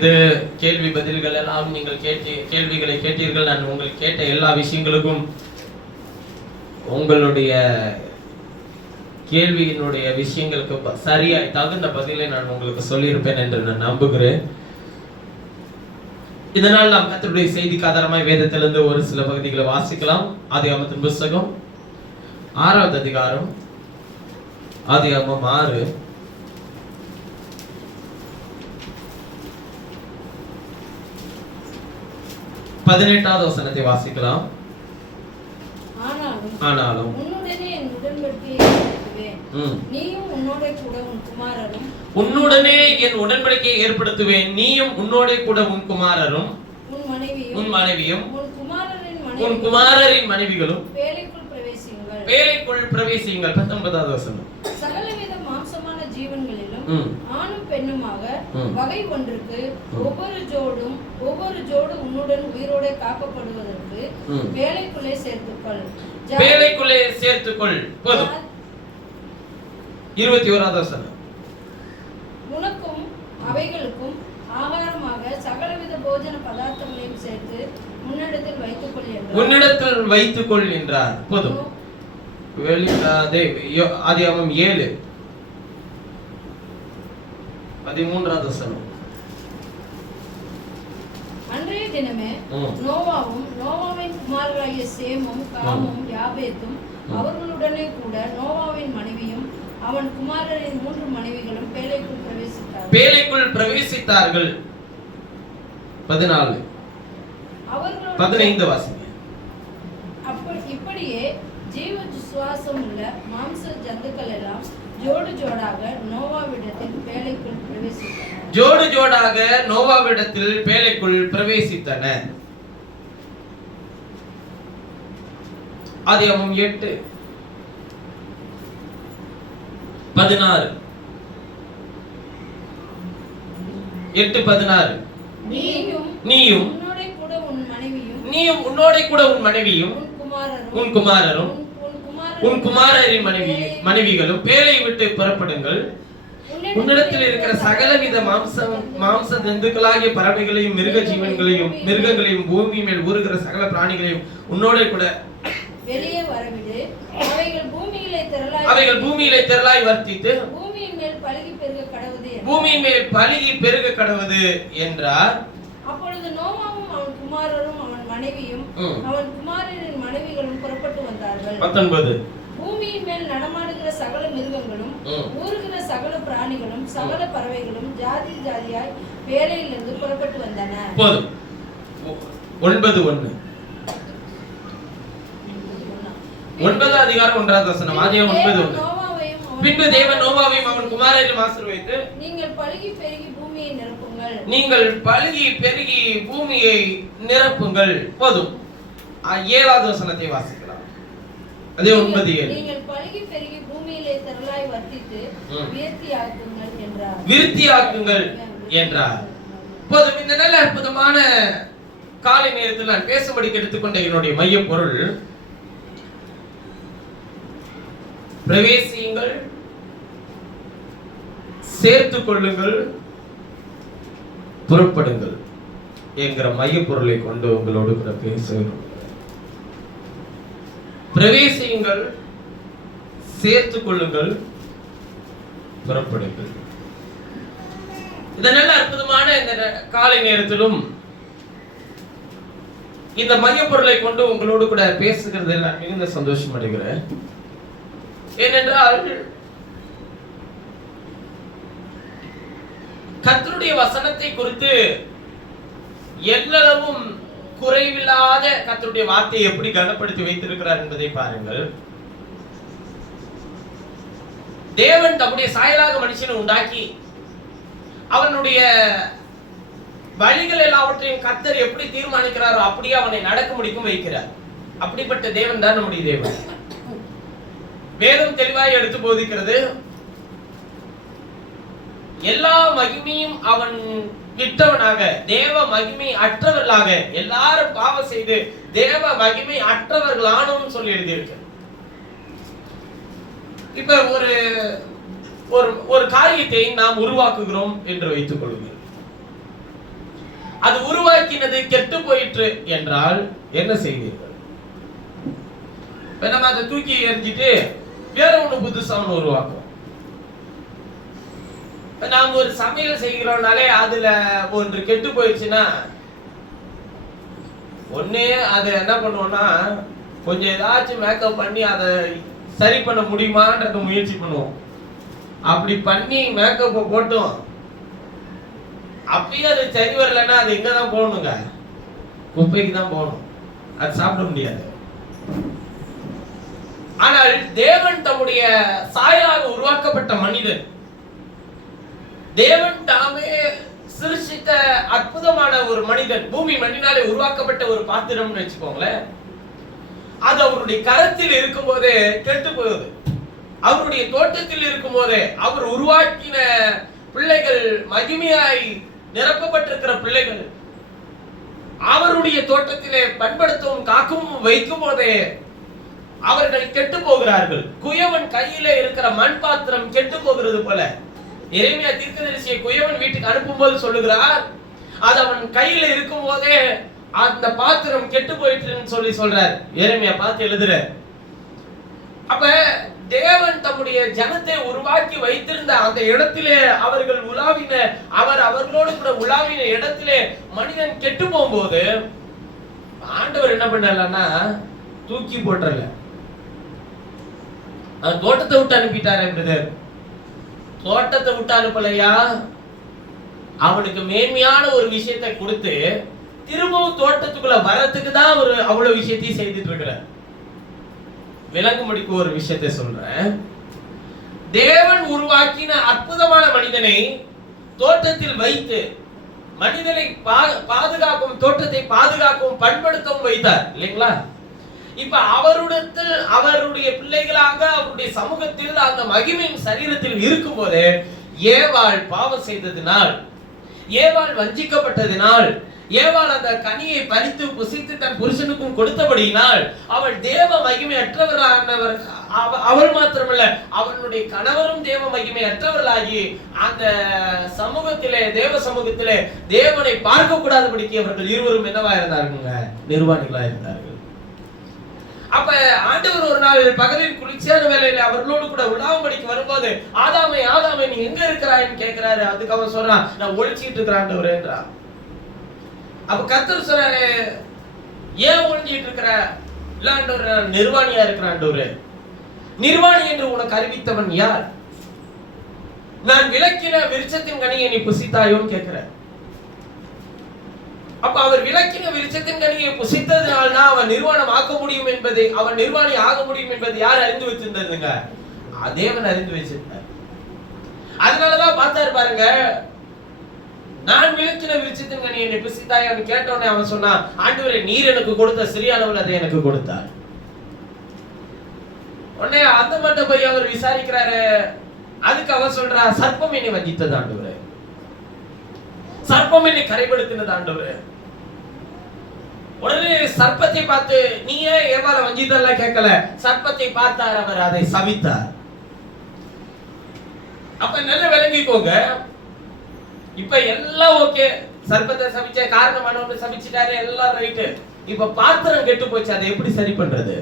இது கேள்வி பதில்கள் எல்லாம் நீங்கள் கேள்விகளை கேட்டீர்கள். நான் உங்களுக்கு கேட்ட எல்லா விஷயங்களுக்கும் உங்களுடைய கேள்வியினுடைய விஷயங்களுக்கு சரியாய் தகுந்த பதிலை நான் உங்களுக்கு சொல்லியிருப்பேன் என்று நான் நம்புகிறேன். இதனால் நாம் கர்த்தருடைய செய்திக்கு ஆதாரமாய் வேதத்திலிருந்து ஒரு சில பகுதிகளை வாசிக்கலாம். ஆதியாகமத்தின் புத்தகம் 6வது அதிகாரம், ஆதியாகமம் 6 18வது வசனத்தை வாசிக்கலாம். ஆனாலும் உன்னுடனே என் உடன்படிக்கையை ஏற்படுத்துவேன், நீயும் உன்னோட கூட உன் குமாரரும். உன்னுடனே என் உடன்படிக்கையை ஏற்படுத்துவேன், நீயும் உன்னோட கூட உன் குமாரரும், உன் மனைவியும் உன் குமாரரின் மனைவிகளும் வேலைக்குள் பிரவேசியுங்கள். 19வது வசனம். சகலவித மாம்சமான ஜீவன்களிலும் ஆணும் பெண்ணுமாக வகை ஒன்றுக்கு ஒவ்வொரு ஜோடு உன்னுடன் உயிரோட காக்கப்படுவதற்கு வேலைக்குள்ளே சேர்த்துக்கொள். போதும். 21வது வசனம். உனக்கும் அவைகளுக்கும் ஆகாரமாக சகலவித போஜன பதார்த்தங்களையும் சேர்த்து உன்னிடத்தில் வைத்துக்கொள் என்றார். போதும். ஆதியாகமம் 7 13வது வசனம். அன்றைய தினமே நோவாவின் குமாரராகிய சேமும் காமும் யாபேத்தும் அவர்களுடனே கூட நோவாவின் மனைவியும் அவன் குமாரரின் 3 மனைவிகளும் பேழைக்குள் பிரவேசித்தார்கள். 14 15 வாசிங்க. இப்படியே ஜீவ சுவாசம் உள்ள மாம்ச ஜந்துக்கள் எல்லாம் ஜோடு ஜோடாக நோவாவிடத்தில் பேழைக்குள் பிரவேசித்தன. ஆதியாகமம் 8 16 நீயும் உன்னோட கூட உன் மனைவியும் உன் குமாரரும் உன் குமாரரின் மனைவிகளும் பேழை விட்டு புறப்படுங்கள். உன்னிடத்தில் இருக்கிற சகலவித மாம்ச ஜந்துக்களாகிய பறவைகளையும் மிருகங்களையும் பூமி மேல் ஊறுகிற சகல பிராணிகளையும் உன்னோட கூட வெளியே வரவிடு. அவைகள் பூமியிலே திரளாய் வர்த்தித்து பூமியின் மேல் பலுகி பெருக கடவுது என்றார். அப்பொழுது நோவாவும் அவன் குமாரரும் அவன் மனைவியும் அவன் குமாரரின் மனைவிகளும் புறப்பட்டு வந்தார்கள். 19 பூமியின் மேல் நடமாடுகிற சகல மிருகங்களும் ஊறுகிற சகல பிராணிகளும் சகல பறவைகளும் ஜாதி ஜாதியாய் வேலையிலிருந்து புறப்பட்டு வந்தன. போதும். 9:1 9வது அதிகாரம் 1வது வசனம். ஆதியாகமம் 9:1. பின்பு தேவன் நோவாவையும் அவன் குமாரரையும் ஆசீர்வதித்து நீங்கள் பலுகி பெருகி பூமியை நிரப்புங்கள். போதும். 7வது வசனத்தை வாசிக்கலாம். அதே 9:7. நீங்கள் பலுகி பெருகி பூமியிலே திரளாய் வர்த்தித்து விருத்தியாக்குங்கள் என்றார். போதும். இந்த நல்ல அற்புதமான காலை நேரத்தில் நான் பேசும்படிக்கு எடுத்துக்கொண்ட என்னுடைய மைய பொருள், பிரவேசியுங்கள், சேர்த்துக் கொள்ளுங்கள், புறப்படுங்கள் என்கிற மைய பொருளை கொண்டு உங்களோடு கூட பேசுகிறோம். பிரவேசியுங்கள், சேர்த்துக் கொள்ளுங்கள், புறப்படுங்கள். இந்த நல்ல அற்புதமான இந்த காலை நேரத்திலும் இந்த மைய பொருளை கொண்டு உங்களோடு கூட பேசுகிறதில் நான் மிகுந்த சந்தோஷம் அடைகிறேன். ஏனென்றால் கர்த்தருடைய வசனத்தை குறித்து எல்லளவும் குறைவில்லாத கர்த்தருடைய வார்த்தையை எப்படி கனப்படுத்தி வைத்திருக்கிறார் என்பதை பாருங்கள். தேவன் தம்முடைய சாயலாக மனுஷனை உண்டாக்கி அவனுடைய வழிகள் எல்லாவற்றையும் கர்த்தர் எப்படி தீர்மானிக்கிறாரோ அப்படியே அவனை நடக்க முடிக்கும் வைக்கிறார். அப்படிப்பட்ட தேவன் தான் நம்முடைய தேவன். வேதம் தெளிவாய் எடுத்து போதிக்கிறது. எல்லா மகிமையும் அவன் விட்டவனாக, தேவ மகிமை அற்றவர்களாக, எல்லாரும் பாவம் செய்து தேவ மகிமை அற்றவர்களானோம் சொல்லி எழுதியிருக்கு. இப்ப ஒரு காரியத்தை நாம் உருவாக்குகிறோம் என்று வைத்துக் கொள்ளுங்கள். அது உருவாக்கினது கெட்டு போயிற்று என்றால் என்ன செய்வீர்கள்? நம்ம அதை தூக்கி எறிஞ்சிட்டு வேற ஒண்ணு புதுசா ஒண்ணு உருவாக்கும். நாம ஒரு சமையல் செய்கிறோம்னாலே அதுல ஒன்று கெட்டு போயிடுச்சுன்னா ஒண்ணே அதை என்ன பண்ணுவோம்னா கொஞ்சம் ஏதாச்சும் மேக்கப் பண்ணி அதை சரி பண்ண முடியுமான்றத முயற்சி பண்ணுவோம். அப்படி பண்ணி மேக்கப்பை போட்டோம் அப்படியே அது சரி வரலன்னா அது எங்கதான் போகணுங்க? குப்பைக்கு தான் போகணும். அது சாப்பிட முடியாது. ஆனால் தேவன் தம்முடைய சாயலாக உருவாக்கப்பட்ட மனிதன், தேவன் தாமே சிருஷ்டித்த அற்புதமான ஒரு மனிதன், பூமி மண்ணினாலே உருவாக்கப்பட்ட ஒரு பாத்திரம்னு வச்சுக்கோங்களேன். அது அவருடைய கரத்தில் இருக்கும் போதே கெட்டு போகுது. அவருடைய தோட்டத்தில் இருக்கும் போதே அவர் உருவாக்கின பிள்ளைகள், மகிமையாய் நிரப்பப்பட்டிருக்கிற பிள்ளைகள், அவருடைய தோட்டத்திலே பண்படுத்தவும் காக்கவும் வைக்கும் போதே அவர்கள் கெட்டு போகிறார்கள். குயவன் கையிலே இருக்கிற மண் பாத்திரம் கெட்டு போகிறது போல எரேமியா தீர்க்கதரிசியை குயவன் வீட்டுக்கு அனுப்பும்போது சொல்லுகிறார், அது அவன் கையில இருக்கும் போதே அந்த பாத்திரம் கெட்டு போயிட்டுன்னு சொல்றார். எரேமியா பார்த்து எழுதுற. அப்ப தேவன் தம்முடைய ஜனத்தை உருவாக்கி வைத்திருந்த அந்த இடத்திலே அவர்கள் உலாவின, அவர்களோடு கூட உலாவின இடத்திலே மனிதன் கெட்டு போகும்போது ஆண்டவர் என்ன பண்ணலன்னா தூக்கி போட்டுறல, தோட்டத்தை விட்டு அனுப்பிட்டாரு. பிரதர், தோட்டத்தை விட்டு அனுப்பலையா, அவனுக்கு மேன்மையான ஒரு விஷயத்தை கொடுத்து திரும்பவும் தோட்டத்துக்குள்ள வரத்துக்கு தான் அவர் அவ்வளவு விஷயத்தையும் செய்துட்டு இருக்கிறார். விளங்கும்படிக்கு ஒரு விஷயத்தை சொல்றேன். தேவன் உருவாக்கின அற்புதமான மனிதனை தோட்டத்தில் வைத்து மனிதனை பாதுகாக்கும், தோட்டத்தை பாதுகாக்கவும் பண்படுத்தவும் வைத்தார் இல்லைங்களா? இப்ப அவருடத்தில் அவருடைய பிள்ளைகளாக அவருடைய சமூகத்தில் அந்த மகிமையின் சரீரத்தில் இருக்கும் போது ஏவாள் பாவம் செய்ததினால், ஏவாள் வஞ்சிக்கப்பட்டதினால், ஏவாள் அந்த கனியை பறித்து புசித்து தன் புருஷனுக்கும் கொடுத்தபடியினால் அவள் தேவ மகிமை அற்றவர்களானவர். அவள் மாத்திரமல்ல, அவனுடைய கணவரும் தேவ மகிமை அற்றவர்களாகி அந்த சமூகத்திலே, தேவ சமூகத்திலே தேவனை பார்க்க கூடாதபடிக்கு அவர்கள் இருவரும் என்னவா இருந்தார்கள்? நிர்வாணிகளா இருந்தார்கள். அப்ப ஆண்டவர் ஒரு நாள் பகலில் குளிர்ச்சியான வேளையில அவர்களோடு கூட உலாவும்படிக்கு வரும்போது, ஆதாமே ஆதாமே நீ எங்க இருக்கிறாய்ன்னு கேட்கிறாரு. அதுக்கு அவன் சொல்றான், நான் ஒளிச்சிட்டு இருக்கிறேன் ஆண்டவரேன்றான். அப்ப கர்த்தர் சொல்றாரு, ஏன் ஒளிஞ்சிட்டு இருக்கிற? இல்ல ஆண்டவரே, நான் நிர்வாணியா இருக்கிறேன் ஆண்டவரே. நிர்வாணி என்று உனக்கு அறிவித்தவன் யார்? நான் விலக்கின விருட்சத்தின் கனியை நீ புசித்தாயோன்னு கேட்கிற. அப்ப அவர் விலக்கின விருட்சத்தின் கனியை புசித்ததுனால்தான் அவன் நிர்வாணம் ஆக்க முடியும் என்பதை, அவன் நிர்வாணி ஆக முடியும் என்பது யார் அறிந்து வச்சிருந்ததுங்க? தேவன் அறிந்து வச்சிருந்தார். அதனாலதான் பார்த்தாரு பாருங்க, நான் விலக்கின விருட்சத்தின் கனியை நீ புசித்தாயோன்னு கேட்டோன்னே அவன் சொன்னான், ஆண்டவரே நீர் எனக்கு கொடுத்த சிறிய அளவில் அதை எனக்கு கொடுத்தார். உடனே அந்த மட்டும் போய் அவர் விசாரிக்கிறாரு. அதுக்கு அவர் சொல்றா, சர்ப்பம் என்னை வஞ்சித்தது ஆண்டவரே, சர்ப்பம் என்னை கரைப்படுத்தினது ஆண்டவரே. உடனே சர்ப்பத்தை பார்த்து, நீ ஏன் ஏவாள வஞ்சித்தெல்லாம் கேட்கல, சர்ப்பத்தை பார்த்தார், அவர் அதை சபித்தார். அப்ப நல்ல விளங்கிக்கோங்க. இப்ப எல்லாம் ஓகே, சர்ப்பத்தை சபிச்ச காரணமானவங்க சபிச்சிட்டாரு, எல்லாம் ரைட்டு. இப்ப பாத்திரம் கெட்டு போச்சு, அதை எப்படி சரி பண்றது?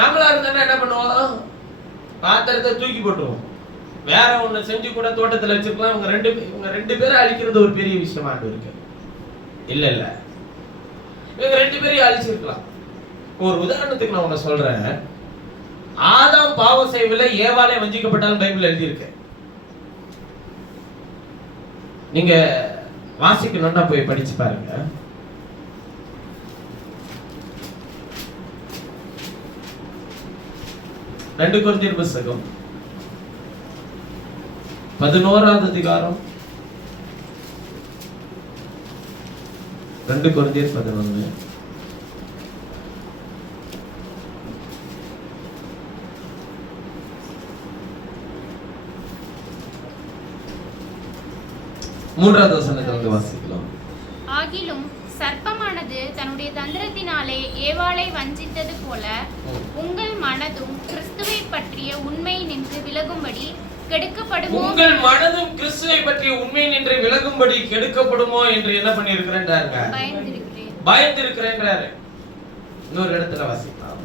நம்மளா இருந்தா என்ன பண்ணுவோம்? பாத்திரத்தை தூக்கி போட்டுருவோம், வேற ஒண்ணு செஞ்சு கூட தோட்டத்துல வச்சிருக்கலாம். இவங்க ரெண்டு பேரும் அழிக்கிறது ஒரு பெரிய விஷயமா இருக்கு. இல்ல இல்ல, இவங்க ரெண்டு பேரையும் அழிச்சிருக்கலாம். ஒரு உதாரணத்துக்கு நான் உன்ன சொல்றேன். ஆதாம் பாவம் செய்யவில்லை, ஏவாளே வஞ்சிக்கப்பட்டாலும் பைபிள் எழுதி இருக்கு. நீங்க வாசிக்கணும்னா போய் படிச்சு பாருங்க. ரெண்டு கொரிந்தியர் புத்தகம் 11வது அதிகாரம், 2 கொரிந்தியர் 11. மூன்றாவது வசனத்தை வந்து வாசிக்கலாம். ஆகிலும் சர்ப்பமானது தன்னுடைய தந்திரத்தினாலே ஏவாளை வஞ்சித்தது போல உங்கள் மனதும் கிறிஸ்துவை பற்றிய உண்மை நின்று விலகும்படி கெடுக்கப்படுமோ, உங்கள் மனதும் கிறிஸ்துவை பற்றி உண்மை நின்று விலகும்படி கெடுக்கப்படுமோ என்று என்ன பண்ணியிருக்கிறேன்றாருங்க? பயந்திருக்கிறேன்றாரு. இன்னொரு இடத்துல வாசிக்கலாம்.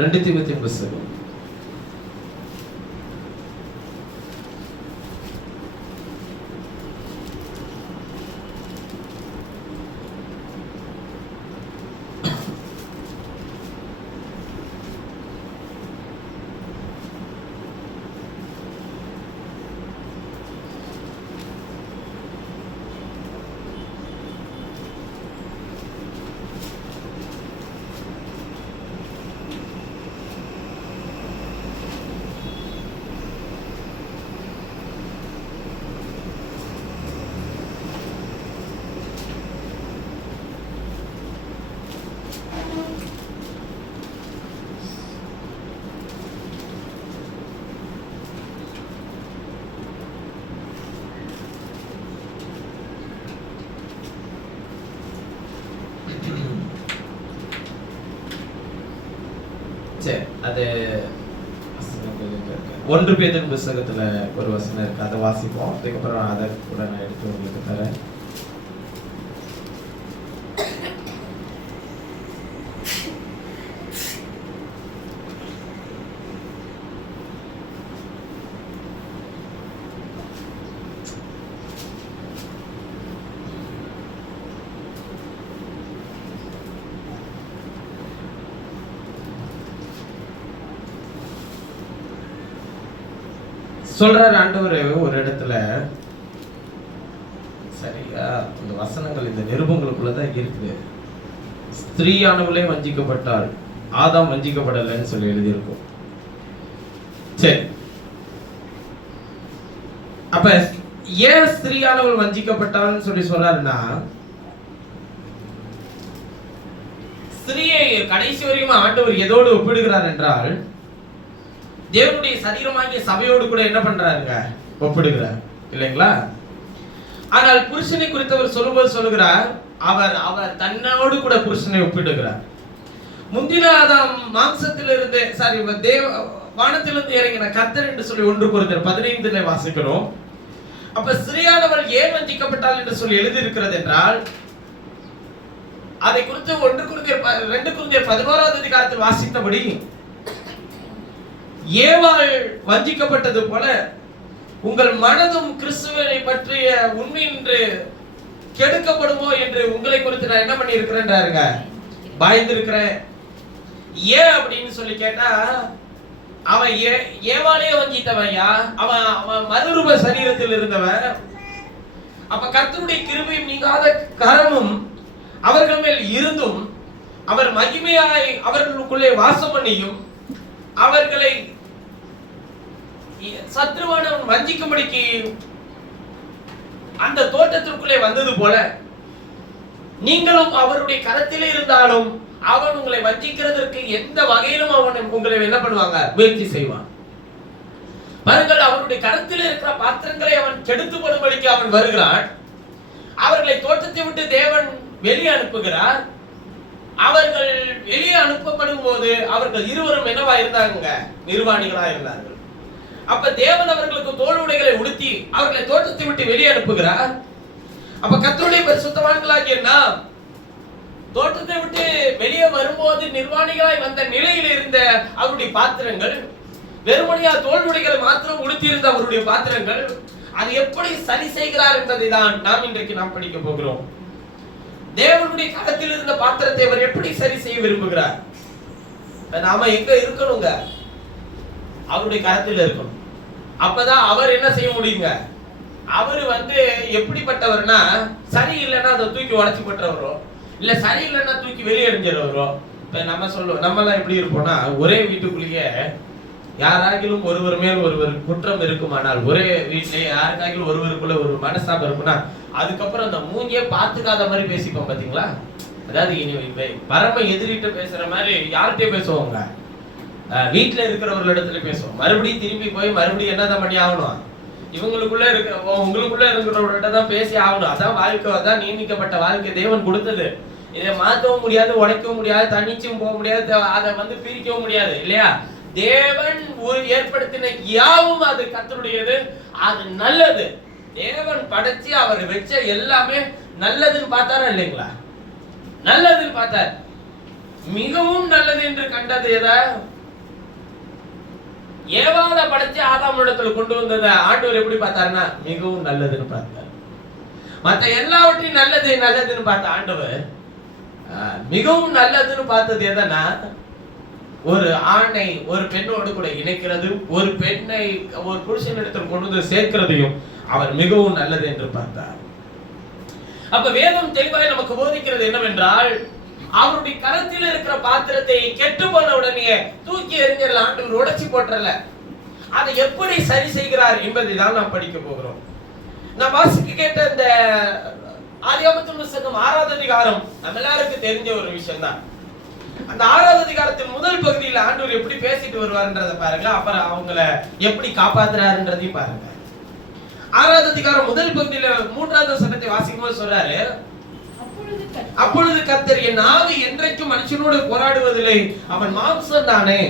ரெண்டு தீமோத்தேயு புத்தகம் அது 1 பேதுரு புத்தகத்துல ஒரு வசனம் இருக்கு, அதை வாசிப்போம். அதுக்கப்புறம் அதை கூட நான் எடுத்து உங்களுக்கு தரேன். சொல்றாரு ஆண்டவர் ஒரு இடத்துல, சரியா இந்த வசனங்கள் இந்த நிருபங்களுக்குள்ளதான் இருக்குது. ஸ்திரீயானவளே வஞ்சிக்கப்பட்டாள், ஆதாம் வஞ்சிக்கப்படலைன்னு சொல்லி எழுதியிருக்கும். சரி, அப்ப ஏன் ஸ்திரீயானவள் வஞ்சிக்கப்பட்டாள்னு சொல்லி சொல்றாருன்னா, ஸ்திரீயை கடைசி வரைக்கும் ஆண்டவர் எதோடு ஒப்பிடுகிறார் என்றால், தேவனுடைய சரீரமாகிய சபையோடு கூட என்ன பண்றாருங்க, ஒப்பிடுகிறார் இல்லைங்களா? ஆனால் புருஷனை குறித்தவர் சொல்லும்போது சொல்லுகிறார், அவர் தன்னோடு கூட புருஷனை ஒப்பிடுகிறார். முந்தின ஆதாம் மாம்சத்திலிருந்து வானத்திலிருந்து இறங்கின கர்த்தர் என்று சொல்லி 1 கொரிந்தியர் 15 வாசிக்கிறோம். அப்ப ஸ்திரீயானவள் ஏன் வஞ்சிக்கப்பட்டாள் என்று சொல்லி எழுதி இருக்கிறது என்றால், அதை குறித்து 2 கொரிந்தியர் 11 அதிகாரத்தில் வாசித்தபடி, ஏவாள் வஞ்சிக்கப்பட்டது போல உங்கள் மனதும் கிறிஸ்துவை பற்றிய உண்மை என்று கெடுக்கப்படுமோ என்று உங்களை குறித்து நான் என்ன பண்ணி இருக்கிறேன்றாருங்க, பயந்திருக்கிறேன். ஏன் அப்படின்னு சொல்லி கேட்டா, அவன் ஏவாளே வஞ்சித்தவையா, அவன் மறுரூப சரீரத்தில் இருந்தவன். அப்ப கர்த்தருடைய கிருபையும் நீங்காத கரமும் அவர்கள் மேல் இருந்தும், அவர் மகிமையாய் அவர்களுக்குள்ளே வாசம் பண்ணியும், அவர்களை சத்ருவானவன் வஞ்சிக்கும்படிக்கு அந்த தோட்டத்திற்குள்ளே வந்தது போல, நீங்களும் அவருடைய கரத்திலே இருந்தாலும் அவன் உங்களை வஞ்சிக்கிறதற்கு எந்த வகையிலும் அவன் உங்களை என்ன பண்ணுவாங்க, முயற்சி செய்வான். பாருங்கள், அவருடைய கரத்தில் இருக்கிற பாத்திரங்களை அவன் கெடுத்து போடும்படிக்கு அவன் வருகிறான். அவர்களை தோட்டத்தை விட்டு தேவன் வெளியே அனுப்புகிறார். அவர்கள் வெளியே அனுப்பப்படும் போது அவர்கள் இருவரும் என்னவா இருந்தாங்க, நிர்வாணிகளா இருந்தார்கள். அப்ப தேவன் அவர்களுக்கு தோல் உடைகளை உடுத்தி அவர்களை தோட்டத்தை விட்டு வெளியே அனுப்புகிறார். அப்ப கர்த்தருடைய பரிசுத்தவான்களாகிய நாம் தோட்டத்தை விட்டு வெளியே வரும்போது நிர்வாணிகளாய் வந்த நிலையில் இருந்த அவருடைய பாத்திரங்கள், வெறுமனையா தோல் உடைகளை மாத்திரம் உடுத்தி இருந்த அவருடைய பாத்திரங்கள், அது எப்படி சரி செய்கிறார் என்பதை தான் நாம் இன்றைக்கு நாம் படிக்க போகிறோம். தேவனுடைய கரத்தில் இருந்த பாத்திரத்தை அவர் எப்படி சரி செய்ய விரும்புகிறார்? நாம எங்க இருக்கணுங்க, அவருடைய கரத்தில் இருக்கணும். அப்பதான் அவர் என்ன செய்ய முடியுங்க. அவரு எப்படிப்பட்டவர்னா, சரி இல்லைன்னா அதை தூக்கி உடச்சி பட்டவரோ, இல்ல சரி இல்லைன்னா தூக்கி வெளியெறிஞ்சிடவரோ, இப்ப நம்ம சொல்லுவோம், நம்ம எல்லாம் எப்படி இருப்போம்னா, ஒரே வீட்டுக்குள்ளேயே யாராகிலும் ஒருவர் மேல் ஒருவர் குற்றம் இருக்குமானால், ஒரே வீட்டிலேயே யாருக்காகிலும் ஒருவருக்குள்ள ஒரு மனஸ்தாபம் இருக்குன்னா, அதுக்கப்புறம் அந்த மூஞ்சியே பார்த்துக்காத மாதிரி பேசிப்போம் பாத்தீங்களா? அதாவது பரம எதிரிட்ட பேசுற மாதிரி யார்கிட்டயே பேசுவோங்க? வீட்டுல இருக்கிறவர்களிடத்துல பேசுவோம். மறுபடியும் திரும்பி போய் மறுபடியும் என்னதான் பண்ணி ஆகணும்? இவங்களுக்குள்ள உங்களுக்குள்ள இருக்கிறவர்கிட்ட தான் பேசி ஆகணும். அதான் வாழ்க்கை, அதான் நியமிக்கப்பட்ட வாழ்க்கை தேவன் கொடுத்தது. இதை மாற்றவும் முடியாது, உடைக்கவும் முடியாது, தனிச்சும் போக முடியாது, அதை பிரிக்கவும் முடியாது இல்லையா? தேவன் ஏற்படுத்தின யாவும் அது கர்த்தருடையது, அது நல்லது. தேவன் படைச்சு அவர் வச்ச எல்லாமே நல்லதுன்னு பார்த்தாரா இல்லைங்களா? நல்லதுன்னு பார்த்தார். மிகவும் நல்லது என்று கண்டது எதா? ஏவாளை படைச்சு ஆதாம் இடத்துல கொண்டு வந்ததை ஆண்டவர் எப்படி பார்த்தாருன்னா மிகவும் நல்லதுன்னு பார்த்தார். மற்ற எல்லாவற்றையும் நல்லதுன்னு பார்த்த ஆண்டவர் மிகவும் நல்லதுன்னு பார்த்தது எதனா, ஒரு ஆணை ஒரு பெண்ணோடு கூட இணைக்கிறது, ஒரு பெண்ணை ஒரு புருஷனிடத்தில் கொண்டு வந்து சேர்க்கிறதையும் அவர் மிகவும் நல்லது என்று பார்த்தார். அப்ப வேதம் தெளிவாக நமக்கு போதிக்கிறது என்னவென்றால், அவருடைய கரத்தில் இருக்கிற பாத்திரத்தை கெட்டு போன உடனே தூக்கி எறிஞ்சிடல, ஆண்டவர் உடைச்சி போட்டுறல. அதை எப்படி சரி செய்கிறார் என்பதை தான் நாம் படிக்க போகிறோம். நான் வாசிக்க கேட்ட இந்த ஆதியாகமத்தின் புத்தகம் 6வது அதிகாரம் நம்ம எல்லாருக்கும் தெரிஞ்ச ஒரு விஷயம் தான். அந்த 6வது அதிகாரத்தின் முதல் பகுதியில் ஆண்டவர் எப்படி பேசிட்டு வருவார்ன்றதை பாருங்க, அப்புறம் அவங்கள எப்படி காப்பாத்துறாருன்றதையும் பாருங்க. 6வது அதிகாரம் முதல் பகுதியில 3வது வசனத்தை வாசிக்கும் போது சொல்றாரு, அப்பொழுது கர்த்தர், என் ஆவி என்றைக்கும் மனுஷனோடு போராடுவதில்லை, அவன் மாம்சம் தானே,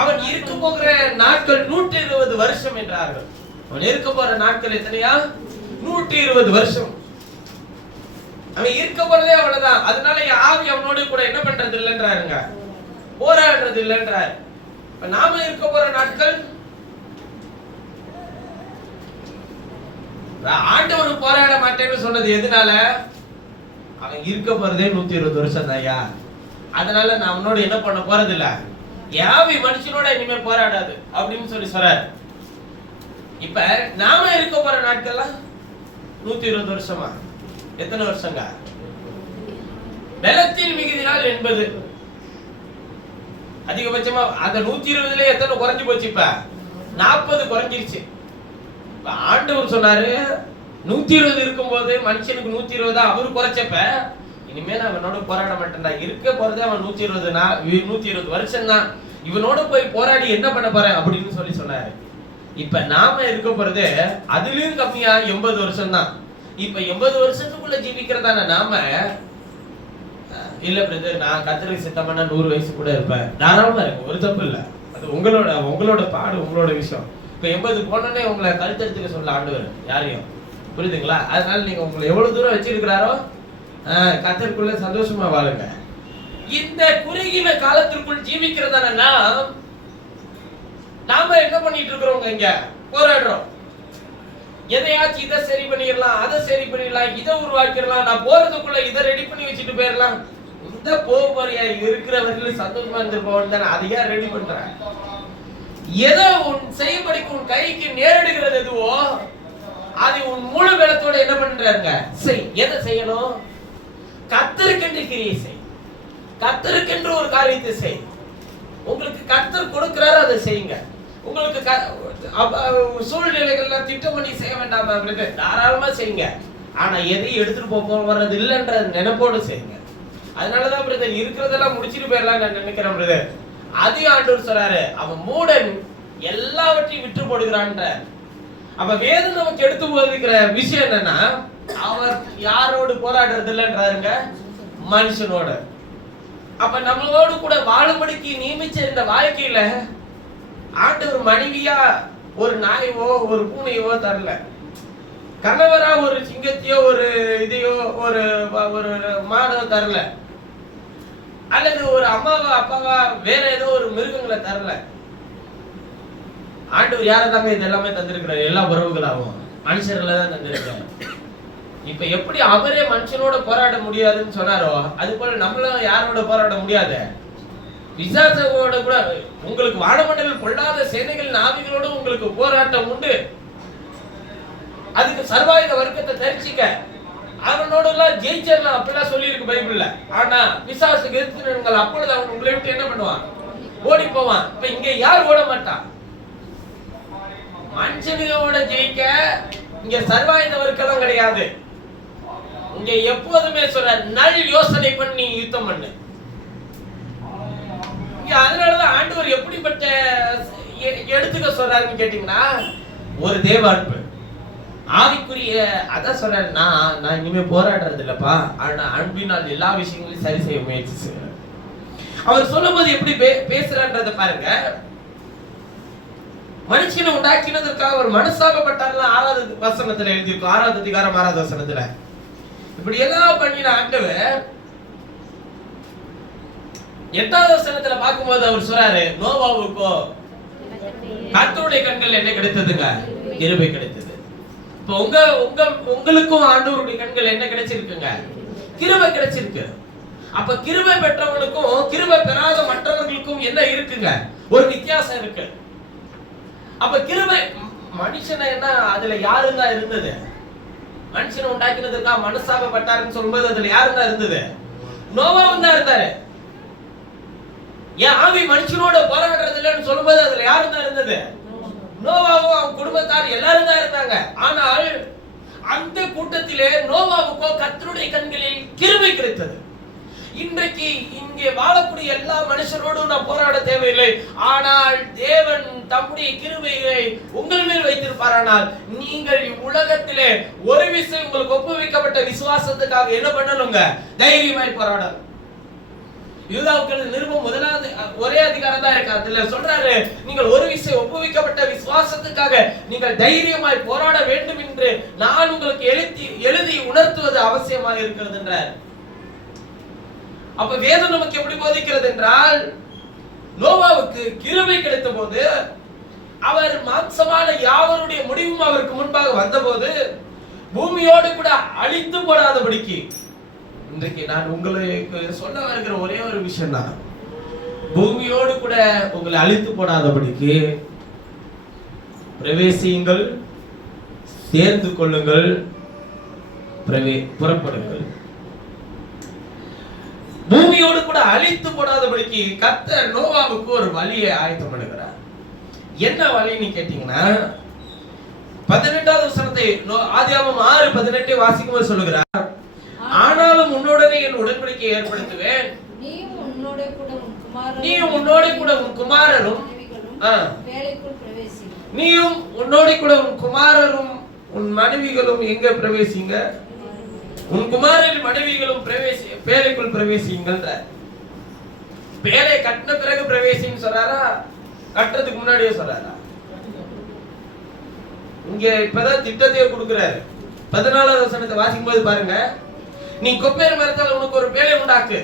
அவன் இருக்க போகிற நாட்கள் 120 வருஷம் என்றார்கள். அவன் இருக்க போற நாட்கள் எத்தனையா? 120 வருஷம். அவன் இருக்க போறதே அவ்வளவுதான். அதனால ஆவி அவனோடு கூட என்ன பண்றது இல்லைன்றாருங்க, போராடுறது இல்லைன்றார். இப்ப நாம இருக்க போற நாட்கள், ஆண்டவர் போராட மாட்டேன்னு சொன்னது எதனால? அவன் இருக்க போறதே 120 வருஷம் தான்யா. அதனால நான் அவனோட என்ன பண்ண போறது இல்ல, யாவி மனுஷனோட இனிமே போராடாது அப்படின்னு சொல்றாரு. இப்ப நாம இருக்க போற நாட்கள்லாம் 120 வருஷமா? எத்தனை வருஷங்க? பலத்தின் மிகுதினால் 80. அதிகபட்சமா அந்த 120ல எத்தனை குறைஞ்சு போச்சு? இப்ப 40 குறைஞ்சிருச்சு. ஆண்டவர் சொன்னாரு 120 இருக்கும்போது மனுஷனுக்கு 120 அவரு குறைச்சப்ப, இனிமே நான் அவனோட போராட மாட்டேன்டா, இருக்க போறதே அவன் 120 வருஷம் தான், இவனோட போய் போராடி என்ன பண்ண போறேன் அப்படின்னு சொன்னாரு. இப்ப நாம இருக்க போறது அதுலயும் கம்மியா 80 வருஷம் தான். இப்ப 80 வருஷத்துக்குள்ள ஜீவிக்கிறதான நாம, இல்ல பிரதர் நான் கர்த்தருக்கு சித்தமான 100 வயசு கூட இருப்பேன், தாராளமா இருக்கு, ஒரு தப்பு இல்ல. அது உங்களோட பாடு, உங்களோட விஷயம். இப்ப 80 போனோடனே உங்களை கழுத்தெடுத்துக்க சொல்ல ஆண்டவர் யாரையும், புரியுதுங்களா? அதனால நீங்க உங்களை எவ்வளவு தூரம் வச்சிருக்கிறாரோ கர்த்தருக்குள்ள சந்தோஷமா வாழுங்க. இந்த குறுகின காலத்திற்குள் ஜீவிக்கிறதான நாம என்ன பண்ணிட்டு இருக்கிறோம்? இங்க போராடுறோம். எதையாச்சும் இதை சரி பண்ணிடலாம், அதை சரி பண்ணிடலாம், இதை உருவாக்கிடலாம், நான் போறதுக்குள்ள இதை ரெடி பண்ணி வச்சுட்டு போயிடலாம். இந்த போறியா இருக்கிற வரையிலும் சந்தோஷமா இருந்துருப்போம் தானே, அதையா ரெடி பண்றேன். எதை உன் செய்யப்படிக்கு உன் கைக்கு நேரிடுகிறது எதுவோ அது உன் முழு பலத்தோட என்ன பண்றாங்க செய். எதை செய்யணும்? கர்த்தருக்கென்று கிரியை செய், கர்த்தருக்கென்று ஒரு காரியத்தை செய். உங்களுக்கு கர்த்தர் கொடுக்கிறாரு, அதை செய்யுங்க. உங்களுக்கு சூழ்நிலைகள்ல திட்டம் பண்ணி செய்ய வேண்டாம், தாராளமா செய்யுங்க. ஆனா எதையும் எடுத்துட்டு போறது இல்லைன்ற நினைப்போடு செய்யுங்க. அதனாலதான் பிரதர் இருக்கிறதெல்லாம் முடிச்சுட்டு போயிடலாம் நான் நினைக்கிறேன் பிரதர். அதே ஆண்டவர் சொல்றாரு, அவன் மூடன் எல்லாவற்றையும் விற்று போடுகிறான்ற. அப்ப வேதம் நமக்கு எடுத்து போதிக்கிற விஷயம் என்னன்னா, அவர் யாரோடு போராடுறது இல்லைன்றாருங்க, மனுஷனோட. அப்ப நம்மளோடு கூட வாழும்படிக்கு நியமிச்ச இந்த வாழ்க்கையில ஆண்டவர் மனைவியா ஒரு நாயவோ ஒரு பூனையோ தரல, கணவரா ஒரு சிங்கத்தையோ ஒரு இதையோ ஒரு மாடோ தரல, அல்லது ஒரு அம்மாவா அப்பாவா வேற ஏதோ ஒரு மிருகங்களை தரல. ஆண்டவர் யாரதாங்க இது எல்லாமே தந்திருக்கிறார்? எல்லா உறவுகளாகவும் மனுஷர்களை தான் தந்திருக்கிறார். இப்ப எப்படி அவரே மனுஷனோட போராட முடியாதுன்னு சொன்னாரோ, அது போல நம்மளும் யாரோட போராட முடியாது? பிசாசோட கூட. உங்களுக்கு வானமண்டல பொல்லாத சேனைகள் ஆவிகளோட உங்களுக்கு போராட்டம் உண்டு. அதுக்கு சர்வாயுத வர்க்கத்தை தரிசிக்க அவனோட எல்லாம் ஜெயிச்சிடலாம் அப்படிலாம் சொல்லி இருக்கு பைபிள்ல. ஆனா பிசாசுக்கு எதிர்த்து அப்பொழுது அவன் உங்களை விட்டு என்ன பண்ணுவான்? ஓடி போவான். இப்ப இங்க யார் ஓட மாட்டான்? மனுஷனோட ஜெயிக்க இங்க சர்வாயுதவர்க்கெல்லாம் கிடையாது. இங்க எப்போதுமே சொல்ற நல் யோசனை பண்ணி யுத்தம் பண்ணு. இங்க அதனாலதான் ஆண்டவர் எப்படிப்பட்ட எடுத்துக்க சொல்றாருன்னு கேட்டீங்கன்னா, ஒரு தேவ அன்பு ஆவிக்குரிய அதான் சொல்றாரு. நான் இனிமே போராடுறது இல்லப்பா, ஆனா அன்பினால் எல்லா விஷயங்களையும் சரி செய்ய முயற்சி செய்யறேன். அவர் சொல்லும்போது எப்படி பேசுறான்றத பாருங்க. மனுஷனை உண்டாக்கினதற்காக ஒரு மனசாபப்பட்டார்ல 6வது வசனத்துல எழுதியிருக்கும். 6வது அதிகாரம் 6வது வசனத்துல இப்படி எல்லாம் பண்ணின ஆண்டவர் 8வது வசனத்துல பார்க்கும்போது அவர் சொல்றாரு, நோவாவுக்கோ கர்த்தருடைய கண்கள் என்ன கிடைத்ததுங்க? கிருபை கிடைத்தது. இப்போ உங்களுக்கும் ஆண்டவருடைய கண்கள் என்ன கிடைச்சிருக்குங்க? கிருபை கிடைச்சிருக்கு. அப்ப கிருபை பெற்றவங்களுக்கும் கிருபை பெறாத மற்றவர்களுக்கும் என்ன இருக்குங்க? ஒரு வித்தியாசம் இருக்கு. அப்ப கிருபை மனுஷனை என்ன அதுல யாருங்க இருந்தது? மனுஷனை உண்டாக்கினதுக்காக மனசாபப்பட்டாருன்னு சொல்லும்போது அதுல யாருங்க இருந்தது? நோவாவும் தான் இருந்தாரு. ஏன் ஆவி மனுஷனோட போராடுறது இல்லைன்னு சொல்லும்போது அதுல யாருங்க இருந்தது? நோவாவும் அவன் குடும்பத்தார் எல்லாரும் தான் இருந்தாங்க. ஆனால் அந்த கூட்டத்திலே நோவாவுக்கோ கர்த்தருடைய கண்களில் கிருபை கிடைத்தது. இன்றைக்கு இங்கே வாழக்கூடிய எல்லா மனுஷரோடும் நான் போராட தேவையில்லை. ஆனால் தேவன் தம்முடைய கிருபையை உங்கள் மேல் வைத்திருப்பாரானால் நீங்கள் உலகத்திலே ஒரு விஷயம் உங்களுக்கு ஒப்புவிக்கப்பட்ட விசுவாசத்துக்காக என்ன பண்ணணுங்க? தைரியமாய் போராடணும். யூதாவுக்கு நிருபம் 1வது ஒரே அதிகாரம் தான் இருக்கு. அதுல சொல்றாரு, நீங்கள் ஒரு விஷயம் ஒப்புவிக்கப்பட்ட விசுவாசத்துக்காக நீங்கள் தைரியமாய் போராட வேண்டும் என்று நான் உங்களுக்கு எழுதி உணர்த்துவது அவசியமாக இருக்கிறது என்றார். அப்ப வேதம் நமக்கு எப்படி போதிக்கிறது என்றால், நோவாவுக்கு கிருபை கிடைத்த போது அவர் மாம்சமான யாவருடைய முடிவும் அவருக்கு முன்பாக வந்தபோது பூமியோடு கூட அழித்து போடாதபடிக்கு, இன்றைக்கு நான் உங்களுக்கு சொல்ல வருகிற ஒரே ஒரு விஷயம் தான், பூமியோடு கூட உங்களை அழித்து போடாதபடிக்கு பிரவேசியுங்கள், சேர்ந்து கொள்ளுங்கள், புறப்படுங்கள். பூமியோடு கூட அழித்து போடாதபடிக்கு கர்த்தர் நோவாவுக்கு ஒரு வழியை ஆயத்தம் பண்ணுகிறார். என்ன வழின்னு கேட்டீங்கன்னா, 18வது வசனத்தை ஆதியாகமம் 6:18 வாசிக்கும்போது சொல்லுகிறார், ஆனாலும் உன்னோடனே என் உடன்படிக்கையை ஏற்படுத்துவேன், நீயும் உன்னோட கூட உன் குமாரரும் நீயும் உன்னோட கூட உன் குமாரரும் உன் மனைவிகளும் எங்க பிரவேசிங்க? உன் குமாரரின் மனைவிகளும் பேழைக்குள் பிரவேசிங்கள். பேழை கட்டின பிறகு பிரவேசின்னு சொல்றாரா, கட்டுறதுக்கு முன்னாடியே சொல்றாரா? இங்க இப்பதான் திட்டத்தையே கொடுக்கிறாரு. 14வது வசனத்தை வாசிக்கும் போது பாருங்க, நீ கொப்பேறு மரத்தால் உனக்கு ஒரு பேழை உண்டாக்கு,